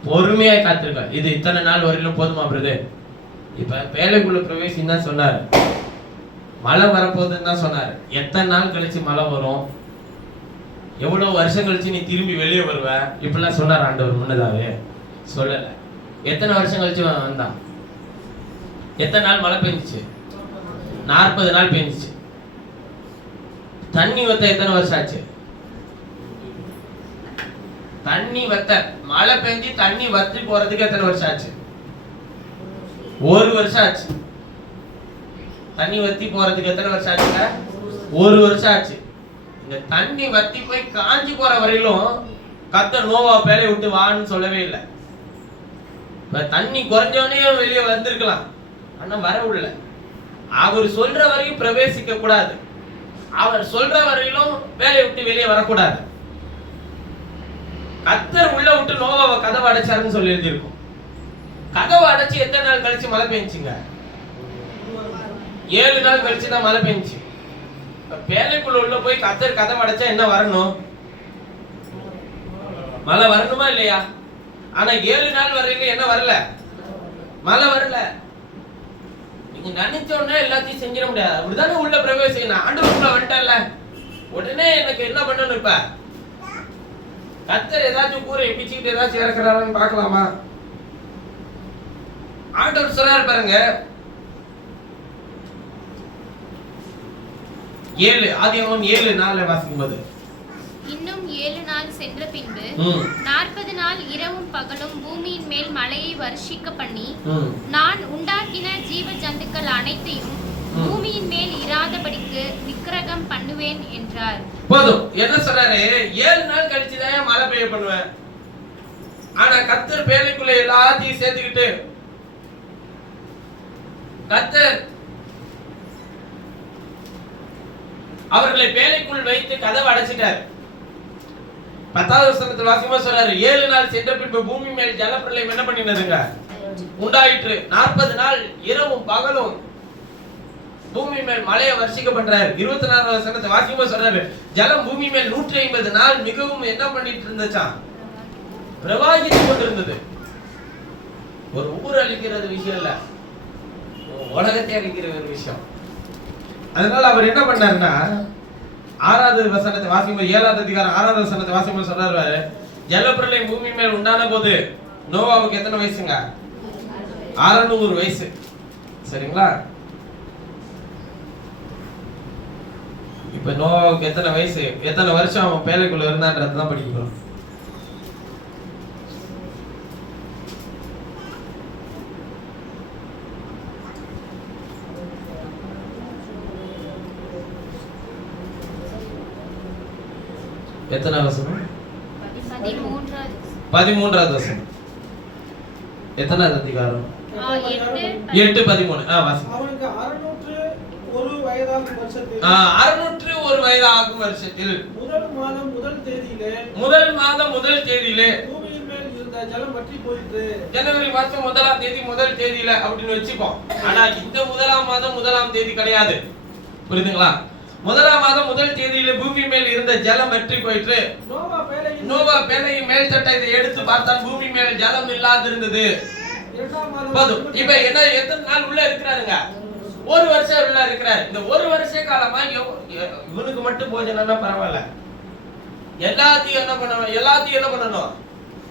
பொறுமையாய் காத்திருங்கள். இது இத்தனை நாள் வரையிலும் போதுமா பிரதர்? இப்ப வேலைக்குள்ள பிரவேசின்னு தான் சொன்னாரு, மழை வரப்போகுதுன்னு தான் சொன்னாரு. எத்தனை நாள் கழிச்சு மழை வரும், எவ்வளவு வருஷம் கழிச்சு நீ திரும்பி வெளியே வருவ இப்படிலாம் சொன்னார் ஆண்டவர். முன்னதாவே சொல்லல. எத்தனை வருஷம் கழிச்சு வந்தான்? எத்தனை நாள் மழை பெஞ்சிச்சு? 40 நாள் பெஞ்சிச்சு. தண்ணி வத்த எத்தனை வருஷம் ஆச்சு? தண்ணி வத்த, மழை பெஞ்சி தண்ணி வத்தி போறதுக்கு எத்தனை வருஷம் ஆச்சு? 1 வருஷம் ஆச்சு. தண்ணி வத்தி போறதுக்கு எத்தனை வருஷம் ஆச்சுங்க? 1 வருஷம் ஆச்சு. இந்த தண்ணி வத்தி போய் காஞ்சி போற வரையிலும் கர்த்தர் நோவா பேரை விட்டு வான்னு சொல்லவே இல்லை. தண்ணி குறைஞ்சவனே வெளியே வந்திருக்கலாம், ஆனா வரவில்லை. அவர் சொல்ற வரையும் பிரவேசிக்க கூடாது, அவர் சொல்ற வரையிலும் வேலையை விட்டு வெளியே வரக்கூடாது. கர்த்தர் உள்ள விட்டு நோவாவை கதவை அடைச்சாருன்னு சொல்லி எழுதியிருக்கும். கதவை அடைச்சு எத்தனை நாள் கழிச்சு மழை பெஞ்சுங்க? 7 நாள் கழிச்சு தான் மழை பெஞ்சு. பேலைக்குள்ள உள்ள போய் கர்த்தர் கதவை அடைச்சா என்ன வரணும்? மழை வரணுமா இல்லையா? ஆனா 7 நாள் வரையிலும் என்ன வரல? மழை வரல. நீங்க நினைச்ச உடனே எல்லாத்தையும் செஞ்சிட முடியாது. அப்படிதானே உள்ள பிரவேசிக்கணும். ஆண்டவருக்குள்ள வந்துட்டல உடனே எனக்கு என்ன பண்ணணும்? இப்ப கர்த்தர் ஏதாச்சும் கூரை பிச்சுக்கிட்டு ஏதாச்சும் இறக்குறாரான்னு பார்க்கலாமா? ஆண்டவர் சொல்றாரு பாருங்க, 7 ஆதியாகமம் 7:4 வாசிக்கும்போது, இன்னும் 7 நாள் சென்ற பின்பு 40 நாள் இரவும் பகலும் பூமியின் மேல் மழையை வருஷிக்க பண்ணி நான் உண்டாக்கின ஜீவ ஜந்துக்கள் அனைத்தையும் பூமியின் மேல் இராதபடிக்கு நிக்கிரகம் பண்ணுவேன் என்றார். போதும். என்ன சொல்றாரு? 7 நாள் கழிச்சு தான் மழை பெய்ய பண்ணுவேன். ஆனா கர்த்தர் பேழைக்குள்ள எல்லாத்தையும் சேர்த்துக்கிட்டு கர்த்தர் அவர்களை பேழைக்குள் வைத்து கதவை அடைச்சிட்டார். 10வது வசனத்தில் வாசிமா சொல்றாரு, 7 நாள் சென்ற பின்பு பூமி மேல் ஜலப்பிரளயம் என்ன பண்ணினதுங்க? உண்டாயிற்று. 40 நாள் இரவும் பகலும் பூமி மேல் மழையை வர்ஷிக்க பண்றாரு. 24வது வசனத்தை வாசிமா சொல்றாரு, ஜலம் பூமி மேல் 150 நாள் மிகவும் என்ன பண்ணிட்டு இருந்துச்சா? பிரவாகித்து கொண்டிருந்தது. ஒரு ஊர் அழிக்கிறது விஷயம் இல்ல, உலகத்தை அழிக்கிற ஒரு விஷயம். அதனால அவர் என்ன பண்ணாருன்னா 6வது வசனத்தை வாசிக்கும்போது 7வது அதிகாரம் 6வது வசனத்தை வாசிக்கும்போது சொல்றாரு, ஜலப்பிரளயம் பூமி மேல் உண்டான போது நோவாவுக்கு எத்தனை வயசுங்க? 600 வயசு. சரிங்களா? இப்ப நோவாவுக்கு எத்தனை வயசு, எத்தனை வருஷம் அவன் பேழைக்குள்ள இருந்தான்றதுதான் படிக்கிறோம். எத்தனை வசனம்? 13வது வசனம். எத்தனாவது அதிகாரம்? 8:13. வாசிங்க. அவனுக்கு 601 வயதாகும் வருஷத்தில் 601 வயதாகும் வருஷத்தில் முதல் மாதம் முதல் தேதியிலே பூமியின் மேல் இருந்த ஜலம் வற்றி போயிற்று. ஜனவரி மாதம் 1ஆம் தேதி முதல் தேதியில அப்படின்னு வச்சுப்போம். ஆனா இந்த 1ஆம் மாதம் 1ஆம் தேதி கிடையாது. புரியுதுங்களா? 1ஆம் மாதம் முதல் தேதியில பூமி மேல் இருந்த ஜலம் வற்றி போயிற்று. நோவா பேழையின் மேல் தட்டை இதை எடுத்து பார்த்தான், பூமி மேல் ஜலம் இல்லாதிருந்தது. போதும். இப்ப என்ன, எத்தனை நாள் உள்ள இருக்கிறாருங்க? 1 வருஷம் உள்ள இருக்கிறாரு. இந்த 1 வருஷ காலமா இவனுக்கு மட்டும் போஜனம்னா பரவாயில்ல, எல்லாத்தையும் என்ன பண்ணணும்?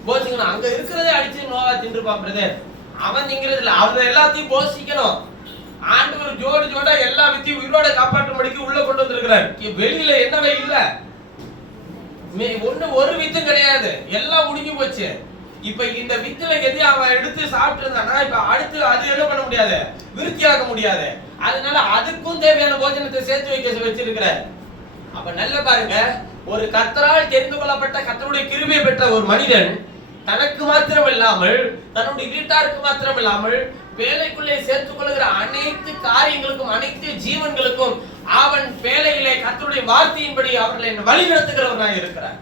போசிக்கணும். அங்க இருக்கிறதே அடிச்சு நோவா தின்றுப்பான் பிரதர். அவன் திங்கிறது இல்ல, அவன் எல்லாத்தையும் போஷிக்கணும். ஆண்டவர் ஜோடா எல்லா வித்தையும் உயிரோட காப்பாற்றும்படிக்கு உள்ள கொண்டு வந்திருக்கிறார். வெளியில என்னவே இல்ல, ஒரு வித்தும் கிடையாது, எல்லாம் முடிஞ்சு போச்சு. இப்ப இந்த வித்துல எது அவன் எடுத்து சாப்பிட்டு இருந்தானா, இப்ப அடுத்து அது என்ன பண்ண முடியாது, விருத்தியாக முடியாது. அதனால அதுக்கும் தேவையான போஜனத்தை சேர்த்து வைக்க வச்சிருக்கிறார். அப்ப நல்ல பாருங்க, ஒரு கர்த்தரால் தெரிந்து கொள்ளப்பட்ட கர்த்தருடைய கிருபை பெற்ற ஒரு மனிதன் தனக்கு மாத்திரம் இல்லாமல் தன்னுடைய வீட்டாருக்கு மாத்திரம் இல்லாமல் பேழைக்குள்ளே சேர்த்துக் கொள்கிற அனைத்து காரியங்களுக்கும் அனைத்து ஜீவன்களுக்கும் அவன் பேழையிலே கர்த்தருடைய வார்த்தையின்படி அவர்களை வழி நடத்துகிறவனாக இருக்கிறார்.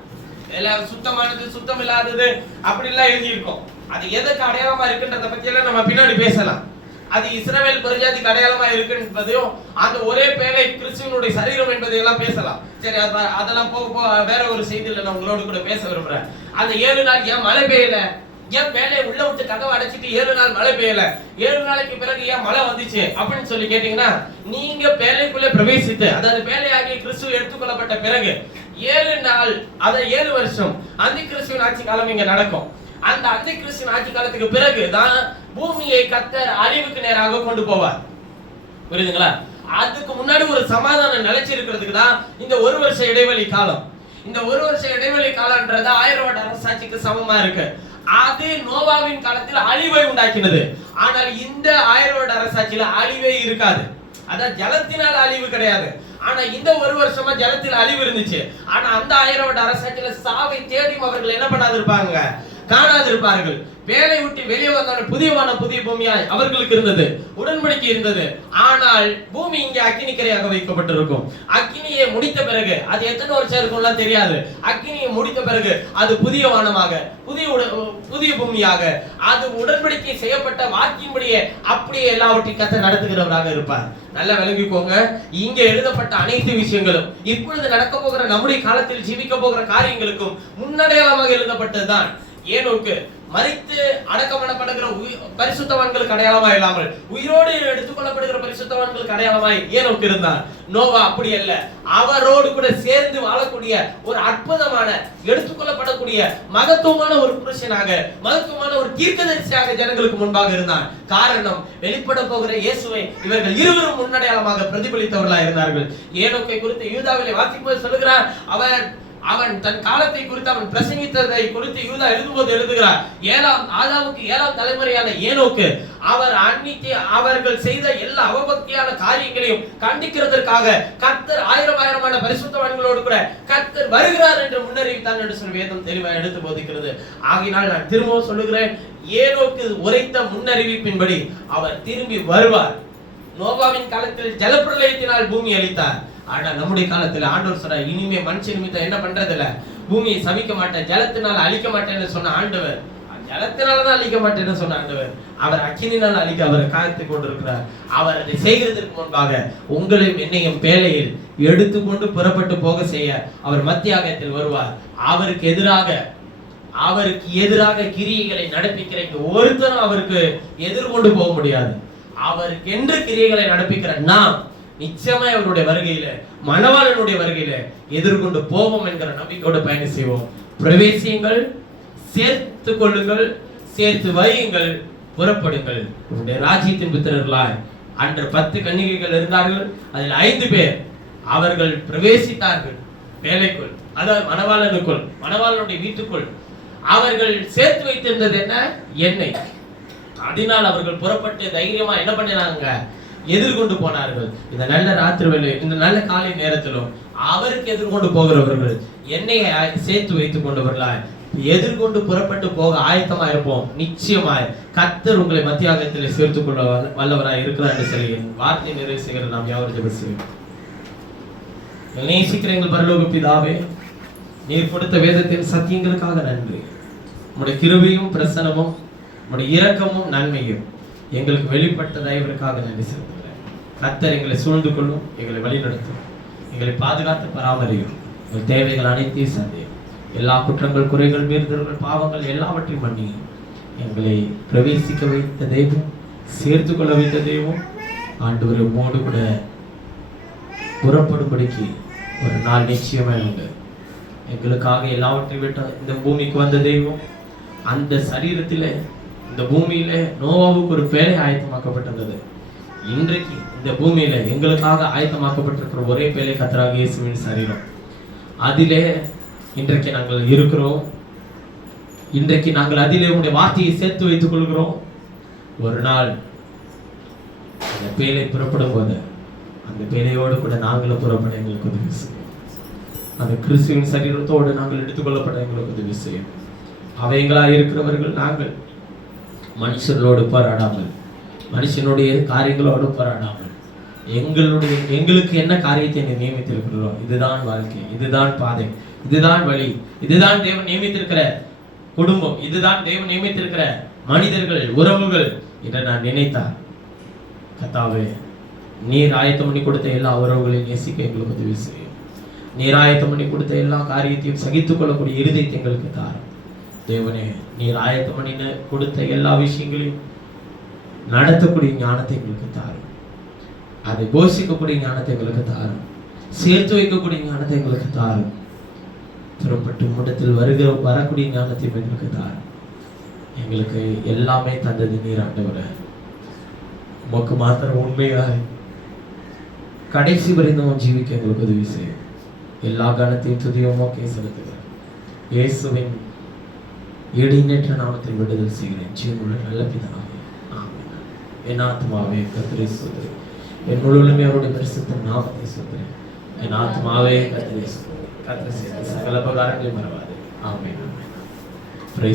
எல்லாம் சுத்தமானது சுத்தம் இல்லாதது அப்படி எல்லாம் எழுதி இருக்கும். அது எதுக்கு அடையாளமா இருக்குன்றத பத்தி எல்லாம் நம்ம பின்னாடி பேசலாம். அது இஸ்ரவேல் பிரஜாதிக்கு அடையாளமா இருக்குன்றதையும் அந்த ஒரே பேழை கிறிஸ்துவனுடைய சரீரம் என்பதையெல்லாம் பேசலாம். சரி, அதெல்லாம் போக வேற ஒரு செய்தியில நான் உங்களோட கூட பேச விரும்புறேன். அந்த 7 நாள் ஏன் மழை பெய்யல? ஏன் பேழையை உள்ள விட்டு கதவை அடைச்சிட்டு 7 நாள் மழை பெய்யல? 7 நாளைக்கு பிறகு ஏன் மழை வந்துச்சு அப்படின்னு சொல்லி கேட்டீங்கன்னா, நீங்க பேழைக்குள்ளே பிரவேசித்து, அதாவது பேழையாகிய கிறிஸ்து எடுத்துக்கொள்ளப்பட்ட பிறகு 7 நாள், அதை 7 வருஷம் அந்த கிறிஸ்துவின் ஆட்சி காலம் இங்க நடக்கும். அந்த அந்த கிறிஸ்துவின் ஆட்சி காலத்துக்கு பிறகு தான் பூமியை கர்த்தர் அழிவுக்கு நேராக கொண்டு போவார். புரியுதுங்களா? அதுக்கு முன்னாடி ஒரு சமாதானம் நிலைச்சு இருக்கிறதுக்கு தான் இந்த 1 வருஷ இடைவெளி காலம். இந்த 1 வருஷ இடைவெளி காலம்ன்றது 1000 வருட அரசாட்சிக்கு சமமா இருக்கு. அது நோவாவின் காலத்தில் அழிவை உண்டாக்கினது. ஆனால் இந்த 1000 வருட அரசாட்சியில அழிவே இருக்காது. அதான் ஜலத்தினால் அழிவு கிடையாது. ஆனா இந்த 1 வருஷமா ஜலத்தில் அழிவு இருந்துச்சு. ஆனா அந்த 1000 வருட அரசாட்சியில சாவை தேடியும் அவர்கள் என்ன பண்ணாதிருப்பாங்க, காணாதிருப்பார்கள். பேழை விட்டு வெளியே வந்தாலும் புதிய பூமியாய் அவர்களுக்கு இருந்தது, உடன்படிக்கை இருந்தது. ஆனால் பூமி இங்கே அக்கினிக்கரையாக வைக்கப்பட்டிருக்கும். அக்கினியை முடித்த பிறகு அது எத்தனை வருஷம் இருக்கும்லாம் தெரியாது. அக்கினியை முடித்த பிறகு அது புதிய வானமாக, புதிய பூமியாக, அது உடன்படிக்கை செய்யப்பட்ட வாக்கின்படியே அப்படியே எல்லாவற்றையும் கர்த்தர் நடத்துகிறவராக இருப்பார். நல்லா விளங்கிக்கோங்க. இங்கே எழுதப்பட்ட அனைத்து விஷயங்களும் இப்பொழுது நடக்க போகிற நம்முடைய காலத்தில் ஜீவிக்க போகிற காரியங்களுக்கும் முன்னடையாளமாக எழுதப்பட்டதுதான். ஏனோக்கு மரித்து அடக்கம் பண்ணப்படுகிற பரிசுத்தவான்களுக்கு அடையாளமா இல்லாமல் உயிரோடு எடுத்துக்கொள்ளப்படுகிற பரிசுத்தவான்களுக்கு அடையாளமாய் ஏனோக்கு இருந்தார். நோவா அப்படி அல்ல, அவரோடு கூட சேர்ந்து வாழக்கூடிய ஒரு அற்புதமான, எடுத்துக்கொள்ளப்படக்கூடிய மகத்துவமான ஒரு புருஷனாக, மகத்துவமான ஒரு தீர்க்கதரிசியாக ஜனங்களுக்கு முன்பாக இருந்தார். காரணம், வெளிப்பட போகிற இயேசுவை இவர்கள் இருவரும் முன்னடையாளமாக பிரதிபலித்தவர்களாக இருந்தார்கள். ஏனோக்கை குறித்து யூதாவிலே வாசிக்கும்போது சொல்லுகிறார், அவர் அவன் தன் காலத்தை குறித்து அவன் பிரசங்கித்ததை குறித்து யூதா எழுதும்போது எழுதுகிறார். ஆதாமுக்கு 7ஆம் தலைமுறையான ஏனோக்கு அவர் அவர்கள் செய்த எல்லா அவபக்தியான காரியங்களையும் கண்டிக்கிறதற்காக கர்த்தர் ஆயிரமான பரிசுத்தவான்களோடு கூட கர்த்தர் வருகிறார் என்று முன்னறிவித்தார் என்று சொல்லி வேதம் தெளிவாக எடுத்து போதிக்கிறது. ஆகினால் நான் திரும்பவும் சொல்லுகிறேன், ஏனோக்கு உரைத்த முன்னறிவிப்பின்படி அவர் திரும்பி வருவார். நோவாவின் காலத்தில் ஜலப்பிரளயத்தினால் பூமி அழித்தார். ஆனா நம்முடைய காலத்துல ஆண்டவர் சொல்ற, இனிமே மனுஷ நிமித்தம் என்ன பண்றது இல்ல, பூமியை சபிக்க மாட்டேன், ஜலத்தினால அழிக்க மாட்டேன்னு சொன்ன ஆண்டவர், ஜலத்தினாலதான் அழிக்க மாட்டேன்னு சொன்ன ஆண்டவர், அவர் அக்கினினால் அழிக்க அவர் காத்து கொண்டிருக்கிறார். அவர் அதை செய்கிறதற்கு முன்பாக உங்களையும் என்னையும் பேழையில் எடுத்துக்கொண்டு புறப்பட்டு போக செய்ய அவர் மத்தியாகத்தில் வருவார். அவருக்கு எதிராக கிரியைகளை நடப்பிக்கிற ஒருத்தரும் அவருக்கு எதிர்கொண்டு போக முடியாது. அவருக்கு என்று கிரியைகளை நடப்பிக்கிற நாம் நிச்சயமாய் அவருடைய வருகையில, மணவாளனுடைய வருகையில எதிர்கொண்டு போவோம் என்கிற நம்பிக்கையோடு பயணம் செய்வோம். பிரவேசியுங்கள், சேர்த்து கொள்ளுங்கள், சேர்த்து வையுங்கள், புறப்படுங்கள். உங்களுடைய ராஜ்யத்தின் புத்திரர்களாய் அன்று 10 கன்னிகைகள் இருந்தார்கள். அதில் 5 பேர் அவர்கள் பிரவேசித்தார்கள் வேலைக்குள், அதாவது மணவாளனுக்குள், மணவாளனுடைய வீட்டுக்குள். அவர்கள் சேர்த்து வைத்திருந்தது என்ன? எண்ணெய். அதனால் அவர்கள் புறப்பட்டு தைரியமா என்ன பண்ணினாங்க? எதிர்கொண்டு போனார்கள். இந்த நல்ல ராத்திரி வேளை, இந்த நல்ல காலை நேரத்திலும் அவருக்கு எதிர்கொண்டு போகிறவர்கள் எண்ணெயை சேர்த்து வைத்துக் கொண்டவர்களாய் எதிர்கொண்டு புறப்பட்டு போக ஆயத்தமா இருப்போம். நிச்சயமாய் கர்த்தர் உங்களை மத்தியாகத்தில் சேர்த்துக் கொள்ள வல்லவராய் இருக்கிறார் என்று சொல்லி வார்த்தை நிறைவு செய்கிற நாம் யாவரும் ஜெபம் செய்வோம். நேசிக்கிற எங்கள் பரலோக பிதாவே, நீர் கொடுத்த வேதத்தின் சத்தியங்களுக்காக நன்றி. உம்முடைய கிருபையும் பிரசனமும் உம்முடைய இரக்கமும் நன்மையும் எங்களுக்கு வெளிப்பட்ட தயவிற்காக நன்றி செலுத்துகிறேன். கர்த்தர் எங்களை சூழ்ந்து கொள்ளும், எங்களை வழிநடத்தும், எங்களை பாதுகாத்து பராமரியும், எங்கள் தேவைகள் அனைத்தையும் சந்தேகம், எல்லா குற்றங்கள், குறைகள், மீறுதல்கள், பாவங்கள் எல்லாவற்றையும் பண்ணி எங்களை பிரவேசிக்க வைத்த தெய்வம், சேர்த்து கொள்ள வைத்த தெய்வம், ஆண்டவரை உம்மோடு கூட புறப்படும்படிக்கு ஒரு நாள் நிச்சயமாக உண்டு. எங்களுக்காக எல்லாவற்றையும் விட்டு இந்த பூமிக்கு வந்த தெய்வம், அந்த சரீரத்தில் இந்த பூமியில நோவாவுக்கு ஒரு பேழை ஆயத்தமாக்கப்பட்டிருந்தது. இன்றைக்கு இந்த பூமியில எங்களுக்காக ஆயத்தமாக்கப்பட்டிருக்கிற ஒரே பேழை கர்த்தராகிய இயேசுவின் சரீரம். அதிலே இன்றைக்கு நாங்கள் இருக்கிறோம். இன்றைக்கு நாங்கள் அதிலே உடைய வார்த்தையை சேர்த்து வைத்துக் கொள்கிறோம். ஒரு நாள் அந்த பேழை புறப்படும் போது அந்த பேழையோடு கூட நாங்களும் புறப்பட எங்களுக்கு உதவி செய்யும். அந்த கிறிஸ்துவின் சரீரத்தோடு நாங்கள் எடுத்துக்கொள்ளப்பட எங்களுக்கு உதவி செய்யும். அவைகளாக இருக்கிறவர்கள் நாங்கள் மனுஷர்களோடு போராடாமல், மனுஷனுடைய காரியங்களோடு போராடாமல், எங்களுக்கு என்ன காரியத்தை நீ நியமித்திருக்கிறோம், இதுதான் வாழ்க்கை, இதுதான் பாதை, இதுதான் வழி, இதுதான் தேவன் நியமித்திருக்கிற குடும்பம், இதுதான் தேவன் நியமித்திருக்கிற மனிதர்கள், உறவுகள் என்று நான் நினைத்தார். கர்த்தாவே, நீர் ஆயத்தம் பண்ணி கொடுத்த எல்லா உறவுகளையும் நேசிக்க எங்களுக்கு உதவி செய்யும். நீர் ஆயத்தம் பண்ணி கொடுத்த எல்லா காரியத்தையும் சகித்துக் கொள்ளக்கூடிய இருதயத்தை எங்களுக்கு தாரும். தேவனே, நீர் ஆயத்தம் பண்ணி கொடுத்த எல்லா விஷயங்களையும் நடத்தக்கூடிய ஞானத்தை எங்களுக்கு தாரும். அதை போஷிக்கக்கூடிய ஞானத்தை எங்களுக்கு தாரும். சேர்த்து வைக்கக்கூடிய ஞானத்தை எங்களுக்கு தாரும். புறப்பட்டு முடத்தில் வரக்கூடிய ஞானத்தை எங்களுக்கு தாரும். எங்களுக்கு எல்லாமே தந்தது நீர் ஆண்டவரே. உமக்கு மாத்திரம் உண்மையாய் கடைசி வரைக்கும் ஜீவிக்க எங்களுக்கு உதவி செய்யும். எல்லா கணத்தையும் துதியும் நோக்கி செலுத்துகிறேன். இயேசுவின் இடைநேற்ற நாமத்தில் விடுதல் செய்கிறேன். ஜீவனுள்ள நல்ல பிதாவே, ஆமென். என் ஆத்மாவே கர்த்தரை ஸ்தோத்திரி, என் முழுவதுமே அவருடைய பரிசுத்த நாமத்தை ஸ்தோத்திரி. என் ஆத்மாவே கர்த்தரை ஸ்தோத்திரி, கர்த்தர் செய்த சகல உபகாரங்களையும் மறவாதே. ஆமென்.